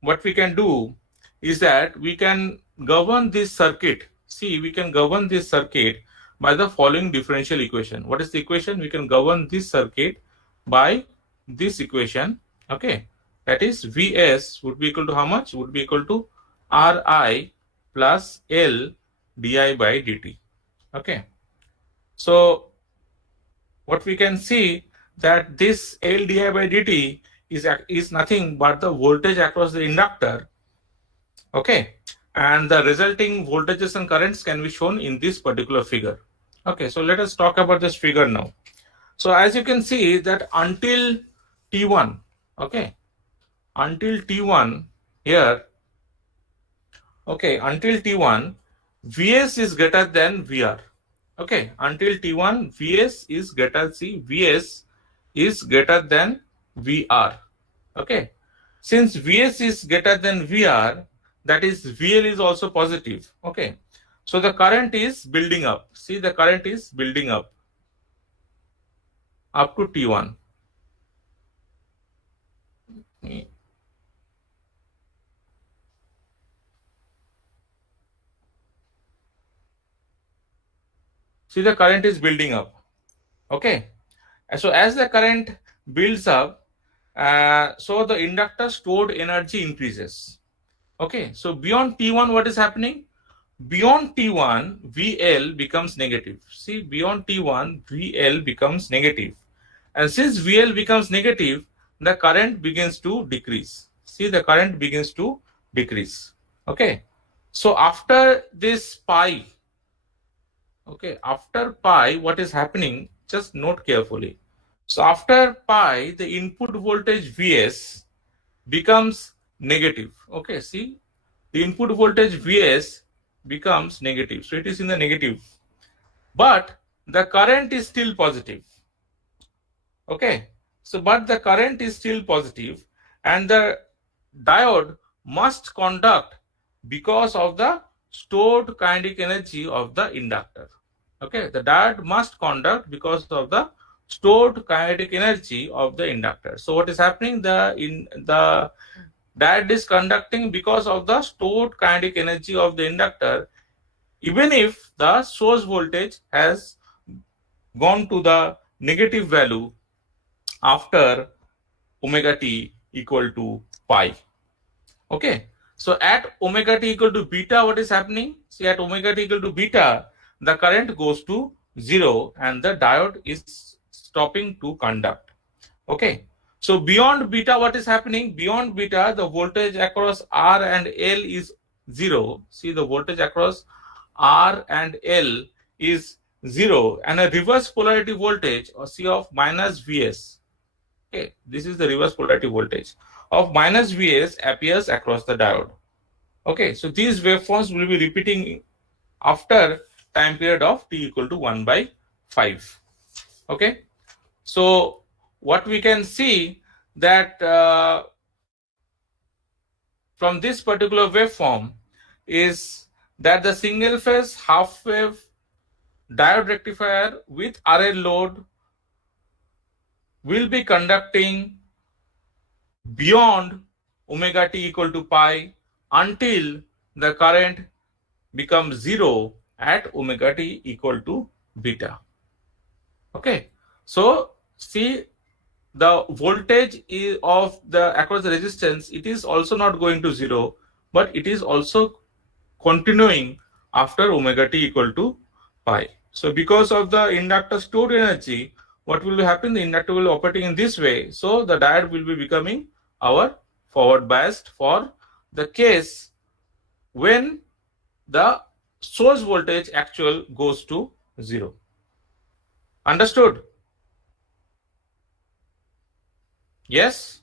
what we can do is that we can govern this circuit. See, we can govern this circuit by the following differential equation. What is the equation? We can govern this circuit by this equation. Okay. That is Vs would be equal to how much? Would be equal to Ri plus L di by dt. Okay. So what we can see that this L di by dt is nothing but the voltage across the inductor. Okay. And the resulting voltages and currents can be shown in this particular figure. Okay. So let us talk about this figure now. So as you can see that until T1, okay, until T1 here, okay, until T1, Vs is greater than Vr. Okay, until T1, Vs is greater than Vr. Okay, since Vs is greater than Vr, that is VL is also positive. Okay, so the current is building up. See, the current is building up to T1. See, the current is building up. Okay. So as the current builds up, so the inductor stored energy increases. Okay. So beyond T1, what is happening? Beyond T1, VL becomes negative. See, beyond T1, VL becomes negative. And since VL becomes negative, the current begins to decrease. See, the current begins to decrease. Okay. So after this pi, okay, after pi, what is happening? Just note carefully. So after pi, the input voltage Vs becomes negative. Okay, see, the input voltage Vs becomes negative. So it is in the negative. But the current is still positive. Okay, so but the current is still positive and the diode must conduct because of the stored kinetic energy of the inductor. Okay, the diode must conduct because of the stored kinetic energy of the inductor. So what is happening? The diode is conducting because of the stored kinetic energy of the inductor, even if the source voltage has gone to the negative value after omega t equal to pi. Okay, so at omega t equal to beta, what is happening? See, at omega t equal to beta, the current goes to 0 and the diode is stopping to conduct. Okay, so beyond beta, what is happening? Beyond beta, the voltage across R and L is 0. See, the voltage across R and L is 0 and a reverse polarity voltage or C of minus Vs. Okay, this is the reverse polarity voltage of minus Vs appears across the diode. Okay, so these waveforms will be repeating after time period of t equal to 1 by 5. Okay, so what we can see that from this particular waveform is that the single phase half wave diode rectifier with RL load will be conducting beyond omega t equal to pi until the current becomes 0 at omega t equal to beta. Okay, so see, the voltage is of the across the resistance, it is also not going to 0, but it is also continuing after omega t equal to pi. So because of the inductor stored energy, what will happen? The inductor will be operating in this way. So the diode will be becoming our forward biased for the case when the source voltage actual goes to 0. Understood? Yes?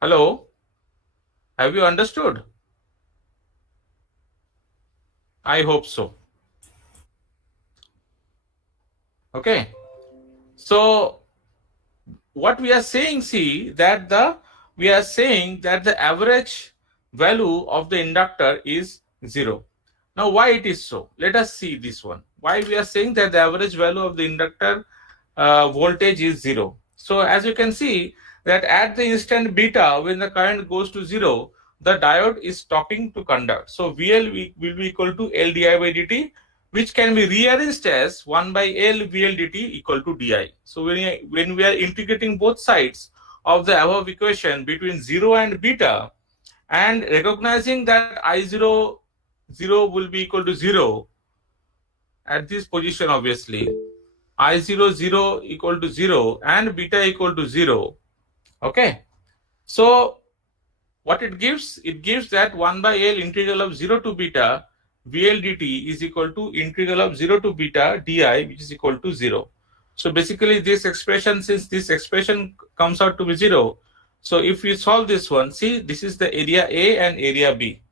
Hello? Have you understood? I hope so. Okay. So what we are saying, see that we are saying that the average value of the inductor is 0. Now why it is so? Let us see this one. Why we are saying that the average value of the inductor voltage is 0. So as you can see that at the instant beta, when the current goes to 0, the diode is stopping to conduct. So VL will be equal to L di by dt, which can be rearranged as 1 by L VL dt equal to di. So when we are integrating both sides of the above equation between 0 and beta, and recognizing that I0 0 will be equal to 0 at this position, obviously I0 0 equal to 0 and beta equal to 0. Okay, so what it gives that 1 by L integral of 0 to beta VL dt is equal to integral of 0 to beta di, which is equal to 0. So basically this expression, since this expression comes out to be 0, so if we solve this one, see, this is the area A and area B.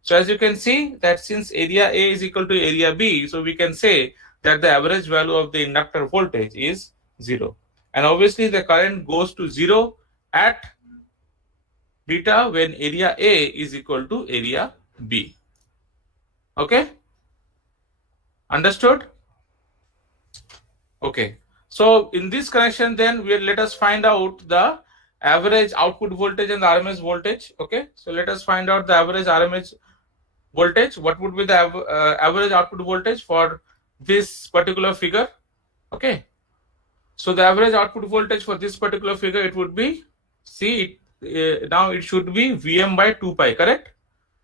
So as you can see that since area A is equal to area B, so we can say that the average value of the inductor voltage is 0. And obviously the current goes to 0 at beta when area A is equal to area B. Okay? Understood? Okay. So in this connection, then let us find out the average output voltage and the RMS voltage. Okay. So let us find out the average RMS voltage. What would be the average output voltage for this particular figure? Okay. So the average output voltage for this particular figure, it would be, see, now it should be Vm by 2 pi, correct?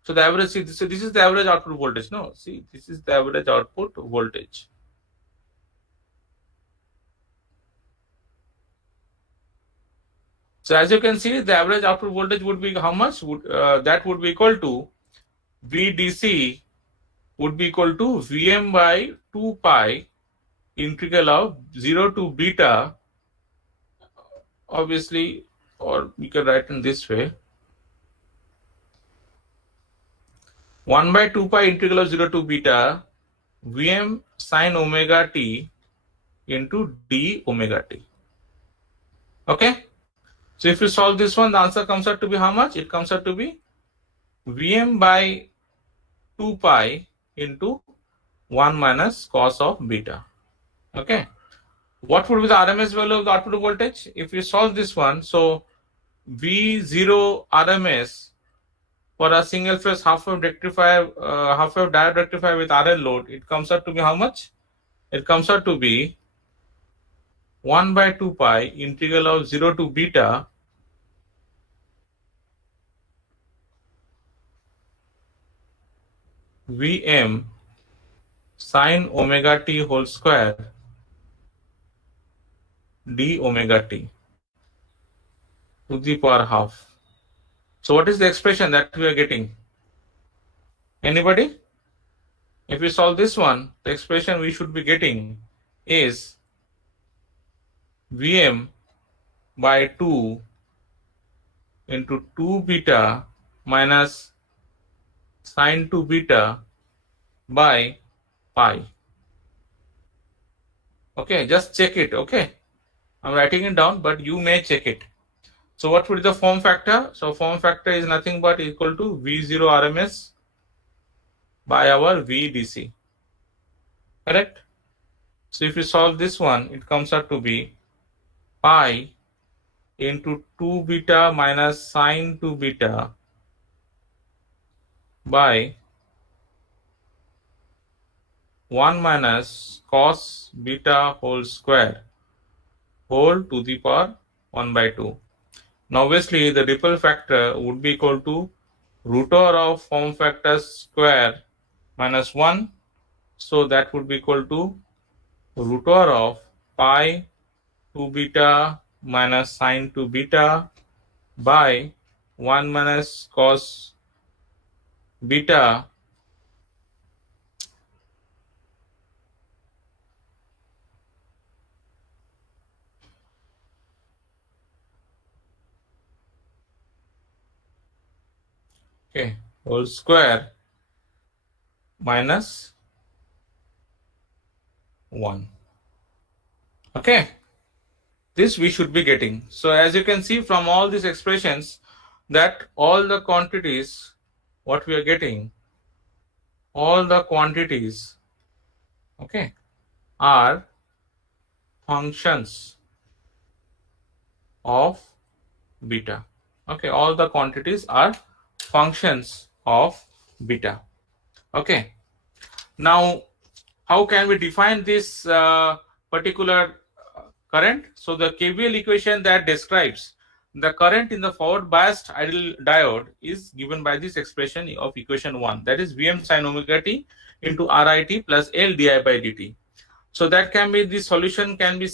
So the average, so this is the average output voltage. No, see, this is the average output voltage. So as you can see, the average output voltage would be how much? That would be equal to VDC would be equal to Vm by 2 pi integral of 0 to beta, obviously, or we can write in this way, 1 by 2 pi integral of 0 to beta Vm sine omega t into d omega t. Okay. So if you solve this one, the answer comes out to be how much? It comes out to be Vm by 2 pi into 1 minus cos of beta. Okay. What would be the RMS value of the output voltage? If you solve this one, so V0 RMS for a single phase half wave rectifier, half wave diode rectifier with RL load, it comes out to be how much? It comes out to be 1 by 2 pi integral of 0 to beta Vm sine omega t whole square d omega t to the power half. So what is the expression that we are getting? Anybody? If we solve this one, the expression we should be getting is Vm by 2 into 2 beta minus sine 2 beta by pi. Okay, just check it. Okay, I'm writing it down, but you may check it. So what would be the form factor? So form factor is nothing but equal to V0 RMS by our VDC. Correct? So if you solve this one, it comes out to be pi into 2 beta minus sine 2 beta by 1 minus cos beta whole square whole to the power 1 by 2. Now obviously the ripple factor would be equal to root over of form factor square minus 1. So that would be equal to root over of pi 2 beta minus sine 2 beta by 1 minus cos beta whole square minus 1. Okay, this we should be getting. So as you can see from all these expressions that all the quantities what we are getting, all the quantities, okay, are functions of beta. Okay, all the quantities are functions of beta. Okay, now how can we define this particular current? So the KVL equation that describes the current in the forward biased ideal diode is given by this expression of equation 1, that is Vm sin omega t into RIT plus L di by dt. So that can be, the solution can be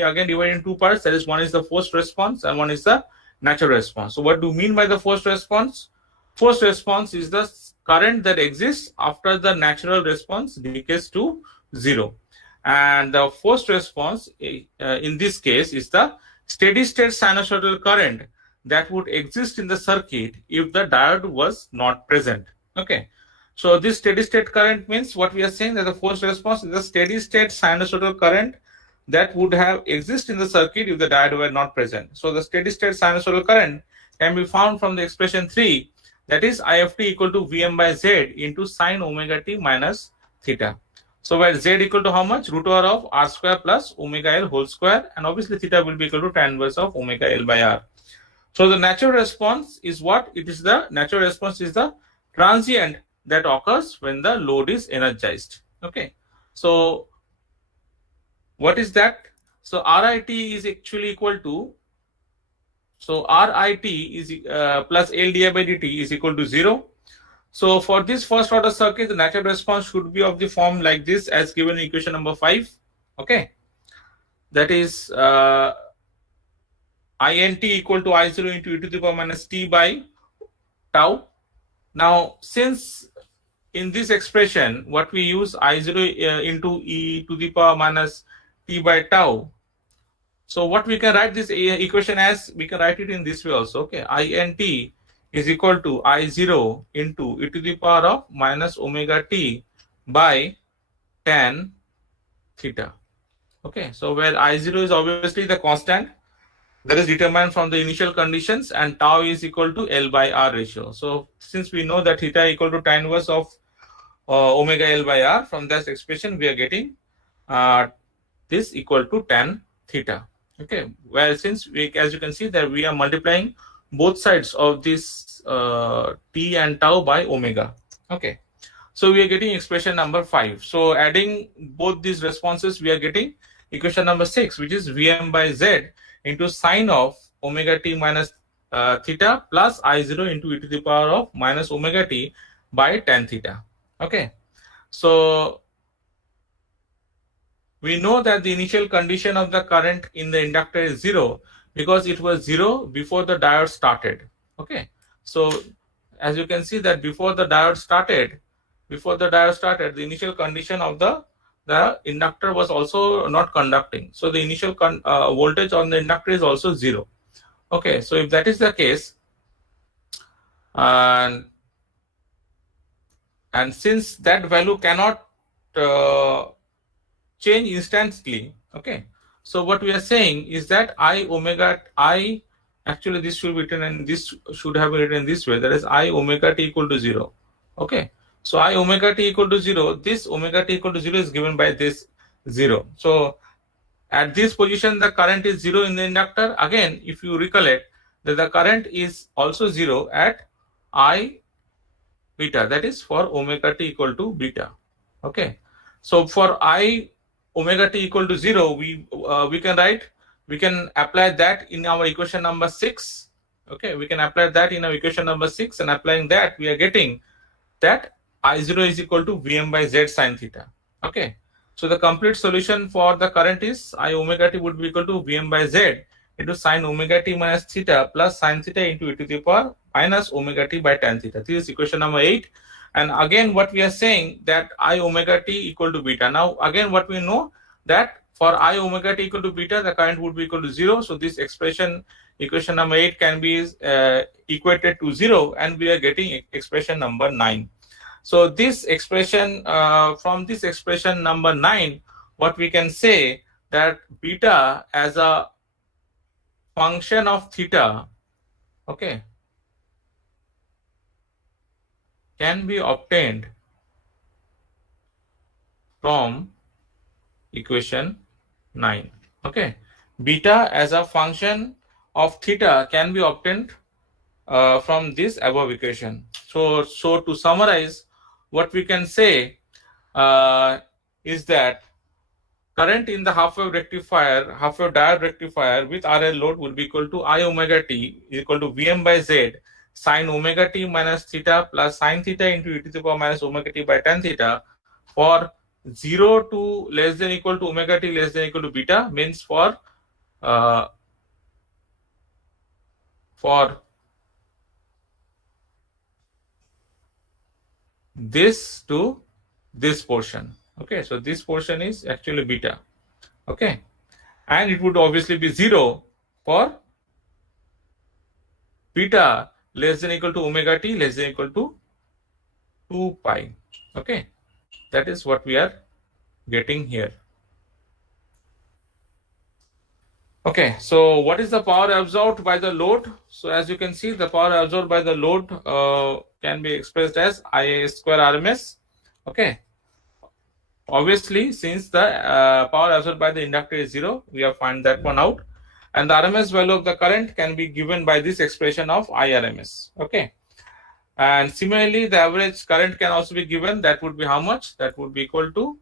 again divided in two parts, that is one is the forced response and one is the natural response. So what do you mean by the forced response? Forced response is the current that exists after the natural response decays to 0. And the forced response in this case is the steady state sinusoidal current that would exist in the circuit if the diode was not present. Okay. So this steady state current means what we are saying, that the forced response is the steady state sinusoidal current that would have exist in the circuit if the diode were not present. So the steady state sinusoidal current can be found from the expression 3, that is IFT equal to Vm by Z into sine omega t minus theta. So where Z equal to how much? Root over of R square plus omega L whole square, and obviously theta will be equal to tan inverse of omega L by R. So the natural response is what? It is the natural response is the transient that occurs when the load is energized. Okay. So what is that? So RIT is actually equal to, so RIT is plus L di by dt is equal to 0. So for this first order circuit, the natural response should be of the form like this as given in equation number 5. Okay. That is INT equal to I0 into e to the power minus t by tau. Now since in this expression what we use I0 into e to the power minus t by tau, so what we can write this equation as, we can write it in this way also. Okay, INT is equal to I0 into e to the power of minus omega t by tan theta. Okay, so where I0 is obviously the constant that is determined from the initial conditions, and tau is equal to L by R ratio. So since we know that theta equal to tan inverse of omega L by R, from that expression we are getting this equal to tan theta. Okay, well, since we, as you can see that we are multiplying both sides of this t and tau by omega. Okay, so we are getting expression number 5. So adding both these responses, we are getting equation number 6, which is Vm by Z into sine of omega t minus theta plus I0 into e to the power of minus omega t by tan theta. Okay, so we know that the initial condition of the current in the inductor is 0 because it was 0 before the diode started. Okay, so as you can see that before the diode started, the initial condition of the inductor was also not conducting. So the initial voltage on the inductor is also 0. Okay, so if that is the case, and since that value cannot change instantly, okay, so what we are saying is that actually this should be written, and this should have been written this way, that is I omega t equal to 0. Okay, so I omega t equal to 0, this omega t equal to 0 is given by this 0. So at this position, the current is 0 in the inductor. Again, if you recollect that the current is also 0 at I beta, that is for omega t equal to beta. Okay. So for I omega t equal to 0, we can apply that in our equation number 6. Okay, we can apply that in our equation number 6, and applying that, we are getting that I0 is equal to Vm by Z sine theta. Okay. So the complete solution for the current is I omega t would be equal to Vm by Z into sine omega t minus theta plus sine theta into e to the power minus omega t by tan theta. This is equation number 8. And again, what we are saying that I omega t equal to beta. Now, again, what we know that for I omega t equal to beta, the current would be equal to 0. So this expression, equation number 8, can be equated to 0, and we are getting expression number 9. So this expression, from this expression number 9, what we can say that beta as a function of theta, okay, can be obtained from equation 9. Okay, beta as a function of theta can be obtained from this above equation. So to summarize, what we can say is that current in the half-wave diode rectifier with RL load will be equal to I omega t equal to Vm by Z sine omega t minus theta plus sine theta into e to the power minus omega t by tan theta for 0 to less than equal to omega t less than equal to beta, means for this to this portion. Okay, so this portion is actually beta. Okay, and it would obviously be 0 for beta less than equal to omega t less than equal to 2 pi. Okay, that is what we are getting here. Okay, so what is the power absorbed by the load? So as you can see, the power absorbed by the load can be expressed as Ia square RMS. Okay, obviously, since the power absorbed by the inductor is 0, we have found that one out. And the RMS value of the current can be given by this expression of IRMS. Okay. And similarly, the average current can also be given. That would be how much? That would be equal to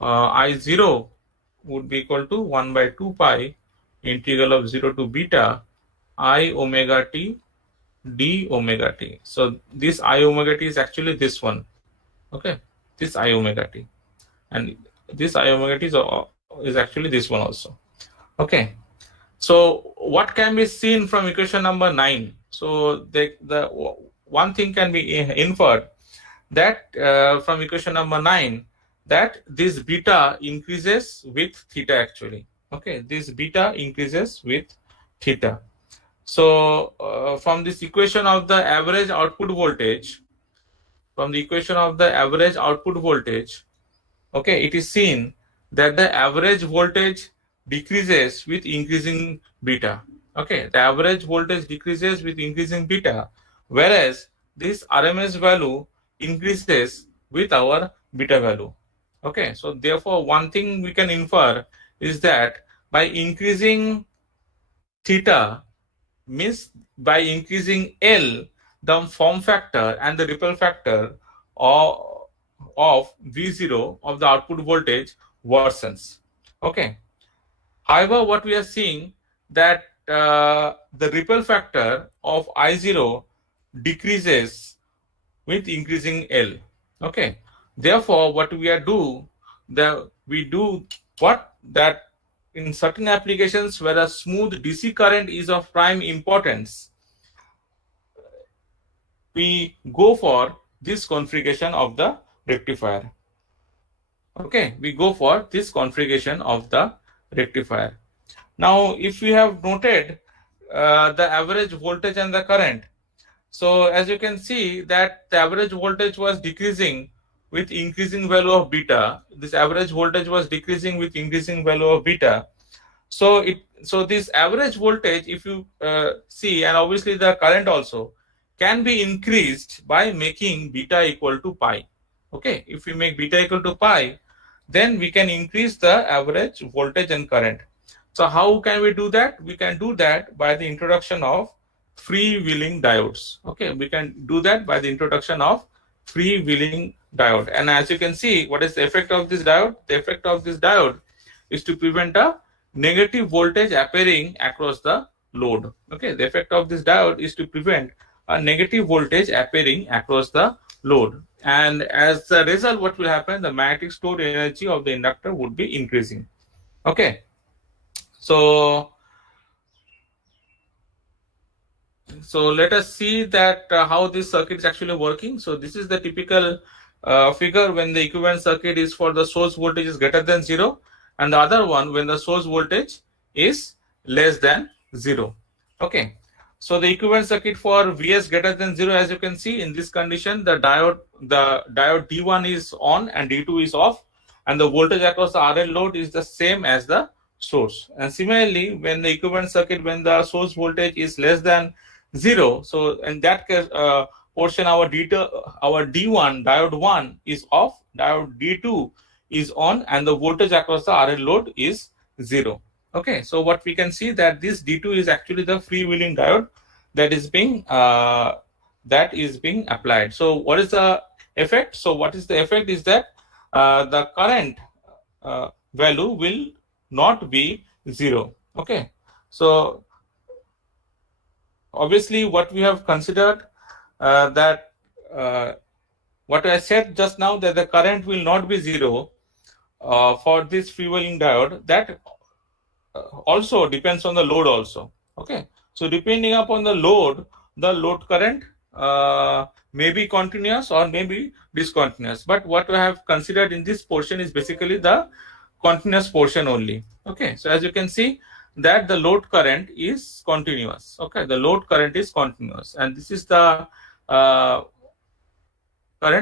I0 would be equal to 1 by 2 pi integral of 0 to beta I omega t d omega t. So this I omega t is actually this one. Okay. This I omega t. And this I omega t is actually this one also. Okay. So what can be seen from equation number 9? So the one thing can be inferred that from equation number 9, that this beta increases with theta actually. Okay, this beta increases with theta. So from this equation of the average output voltage, okay, it is seen that the average voltage decreases with increasing beta. Okay, the average voltage decreases with increasing beta, whereas this RMS value increases with our beta value. Okay, so therefore one thing we can infer is that by increasing theta, means by increasing L, the form factor and the ripple factor of V0 of the output voltage worsens. Okay. However, what we are seeing that the ripple factor of I0 decreases with increasing L. Okay. Therefore, what we do that in certain applications where a smooth DC current is of prime importance, we go for this configuration of the rectifier. Okay, we go for this configuration of the rectifier. Now, if we have noted the average voltage and the current, so as you can see that the average voltage was decreasing with increasing value of beta. This average voltage was decreasing with increasing value of beta. So this average voltage, if you see, and obviously the current also, can be increased by making beta equal to pi. Okay, if we make beta equal to pi, then we can increase the average voltage and current. So how can we do that? We can do that by the introduction of freewheeling diodes. Okay, we can do that by the introduction of freewheeling diode. And as you can see, what is the effect of this diode? The effect of this diode is to prevent a negative voltage appearing across the load. Okay, the effect of this diode is to prevent a negative voltage appearing across the load. And as a result, what will happen? The magnetic stored energy of the inductor would be increasing. Okay, so let us see that how this circuit is actually working. So this is the typical figure when the equivalent circuit is for the source voltage is greater than 0, and the other one when the source voltage is less than 0. Okay, so the equivalent circuit for Vs greater than 0, as you can see in this condition, the diode D1 is on and D2 is off, and the voltage across the RL load is the same as the source. And similarly, when the equivalent circuit, when the source voltage is less than 0, so in that case portion, our D1 diode 1 is off, diode D2 is on, and the voltage across the RL load is 0. Okay, so what we can see that this D2 is actually the freewheeling diode that is being applied. So what is the effect? So what is the effect is that the current value will not be 0. Okay, so obviously what we have considered that what I said just now, that the current will not be 0 for this freewheeling diode, that also depends on the load also. Okay, so depending upon the load current may be continuous or may be discontinuous, but what we have considered in this portion is basically the continuous portion only. Okay, so as you can see that the load current is continuous. Okay, the load current is continuous, and this is the current,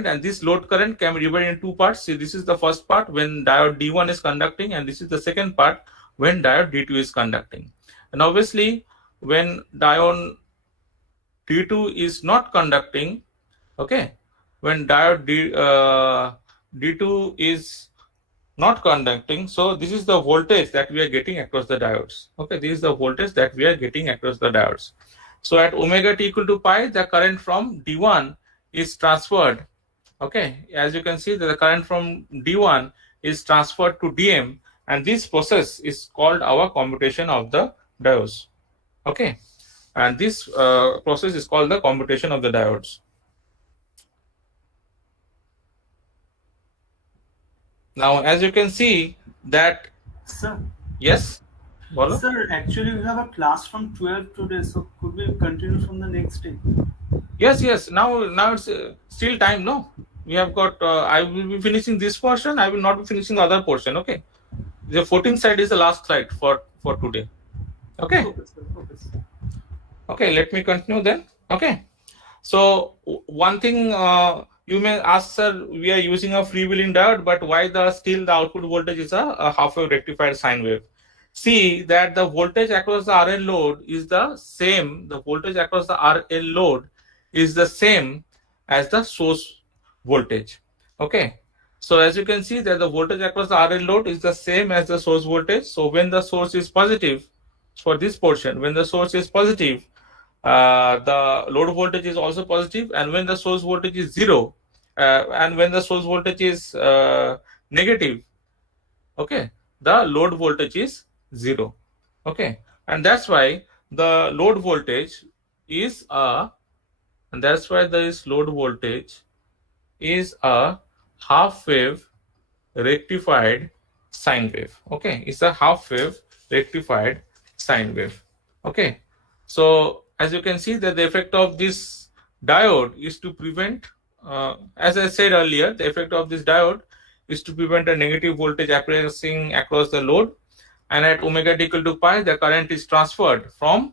and this load current can be divided in two parts. See, this is the first part when diode D1 is conducting, and this is the second part when diode D2 is conducting. And obviously when diode D2 is not conducting, okay, when diode D2 is not conducting, so this is the voltage that we are getting across the diodes. Okay, this is the voltage that we are getting across the diodes. So at omega t equal to pi, the current from D1 is transferred. Okay, as you can see that the current from D1 is transferred to Dm, and this process is called our commutation of the diodes. Okay, and this process is called the commutation of the diodes. Now, as you can see that, Sir. Yes, Bolo? Sir, actually we have a class from 12 today, so could we continue from the next day? Yes. Now it's still time. No, we have got. I will be finishing this portion. I will not be finishing the other portion. Okay, the 14th slide is the last slide for today. Okay. Okay, sir. Okay, sir. Okay, let me continue then. Okay, so one thing you may ask, sir, we are using a freewheeling diode, but why still the output voltage is a half-wave rectified sine wave? See that the voltage across the RL load is the same. The voltage across the RL load is the same as the source voltage. Okay, so as you can see that the voltage across the RL load is the same as the source voltage. So when the source is positive, for this portion, when the source is positive, the load voltage is also positive, and when the source voltage is 0, and when the source voltage is negative, okay, the load voltage is 0. Okay, and that's why the load voltage is a half wave rectified sine wave. Okay, it's a half wave rectified sine wave. Okay, so as you can see that the effect of this diode is to prevent, as I said earlier, the effect of this diode is to prevent a negative voltage appearing across the load, and at omega t equal to pi, the current is transferred from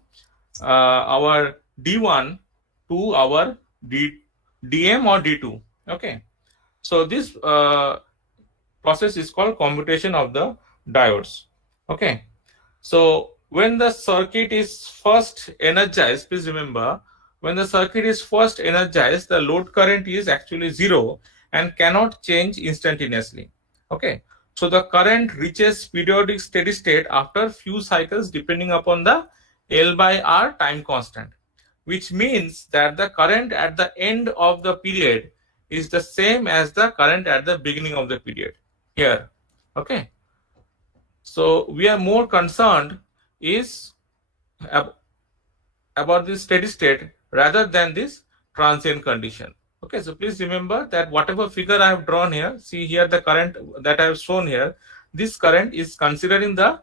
our D1 to our Dm or D2. Okay, so this process is called commutation of the diodes. Okay, so when the circuit is first energized, please remember, when the circuit is first energized, the load current is actually 0 and cannot change instantaneously. Okay, So the current reaches periodic steady state after few cycles depending upon the L by R time constant, which means that the current at the end of the period is the same as the current at the beginning of the period here. Okay. So we are more concerned is about this steady state rather than this transient condition. Okay, so please remember that whatever figure I have drawn here, see here the current that I have shown here, this current is considering the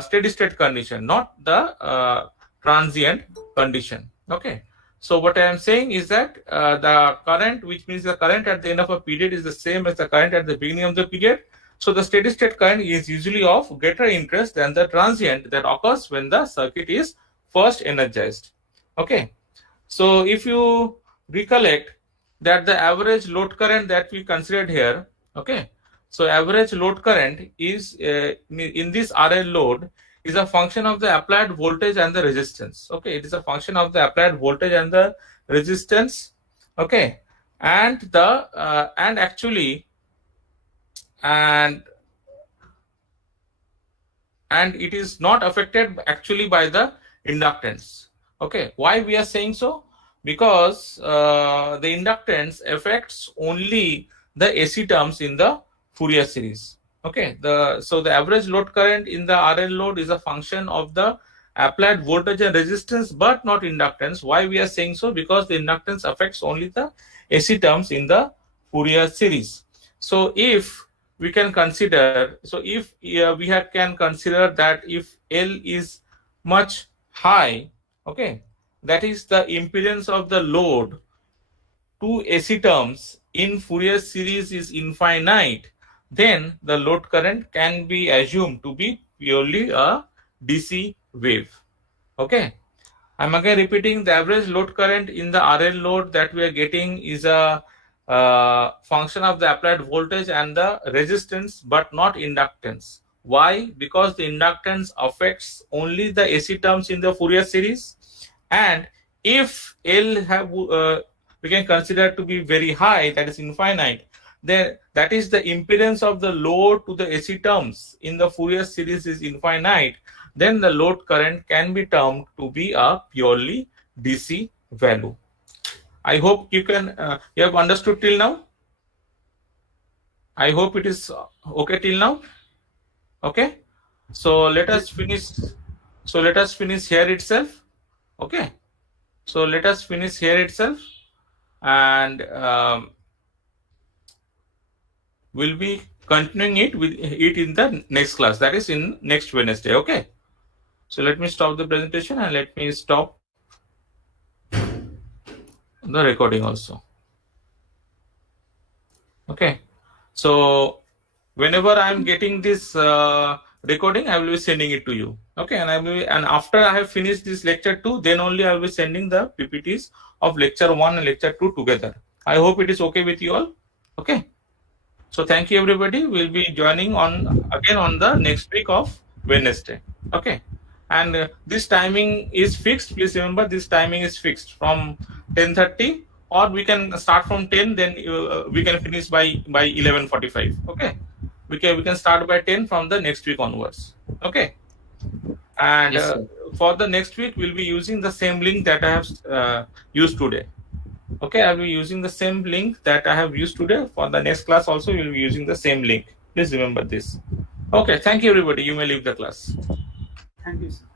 steady state condition, not the transient condition. Okay, so what I am saying is that the current, which means the current at the end of a period, is the same as the current at the beginning of the period. So the steady state current is usually of greater interest than the transient that occurs when the circuit is first energized. Okay, so if you recollect that the average load current that we considered here, okay, so average load current is in this RL load is a function of the applied voltage and the resistance. Okay, it is a function of the applied voltage and the resistance. Okay, and the and it is not affected actually by the inductance. Okay, why we are saying so? Because the inductance affects only the AC terms in the Fourier series. Okay, so the average load current in the RL load is a function of the applied voltage and resistance, but not inductance. Why we are saying so? Because the inductance affects only the AC terms in the Fourier series. So if we can consider, so if can consider that if L is much high, okay, that is the impedance of the load to AC terms in Fourier series is infinite, then the load current can be assumed to be purely a DC wave. Okay, I'm again repeating, the average load current in the RL load that we are getting is a function of the applied voltage and the resistance, but not inductance. Why? Because the inductance affects only the AC terms in the Fourier series, and if L have we can consider to be very high, that is infinite, then that is the impedance of the load to the AC terms in the Fourier series is infinite, then the load current can be termed to be a purely DC value. I hope you can you have understood till now. I hope it is okay till now. Okay, so let us finish. So let us finish here itself. Okay, so let us finish here itself, and we'll be continuing it with it in the next class, that is in next Wednesday. Okay, so let me stop the presentation and let me stop the recording also. Okay, so whenever I am getting this recording, I will be sending it to you. Okay, and after I have finished this lecture 2, then only I will be sending the PPTs of lecture 1 and lecture 2 together. I hope it is okay with you all. Okay, so thank you everybody. We'll be joining again on the next week of Wednesday. Okay, and this timing is fixed. Please remember, this timing is fixed from 10:30, or we can start from 10, then we can finish by 11:45. Okay, we can start by 10 from the next week onwards. Okay, and Yes, for the next week we'll be using the same link that I have used today. Okay, I'll be using the same link that I have used today. For the next class also we'll be using the same link. Please remember this. Okay, thank you everybody. You may leave the class. Thank you, sir.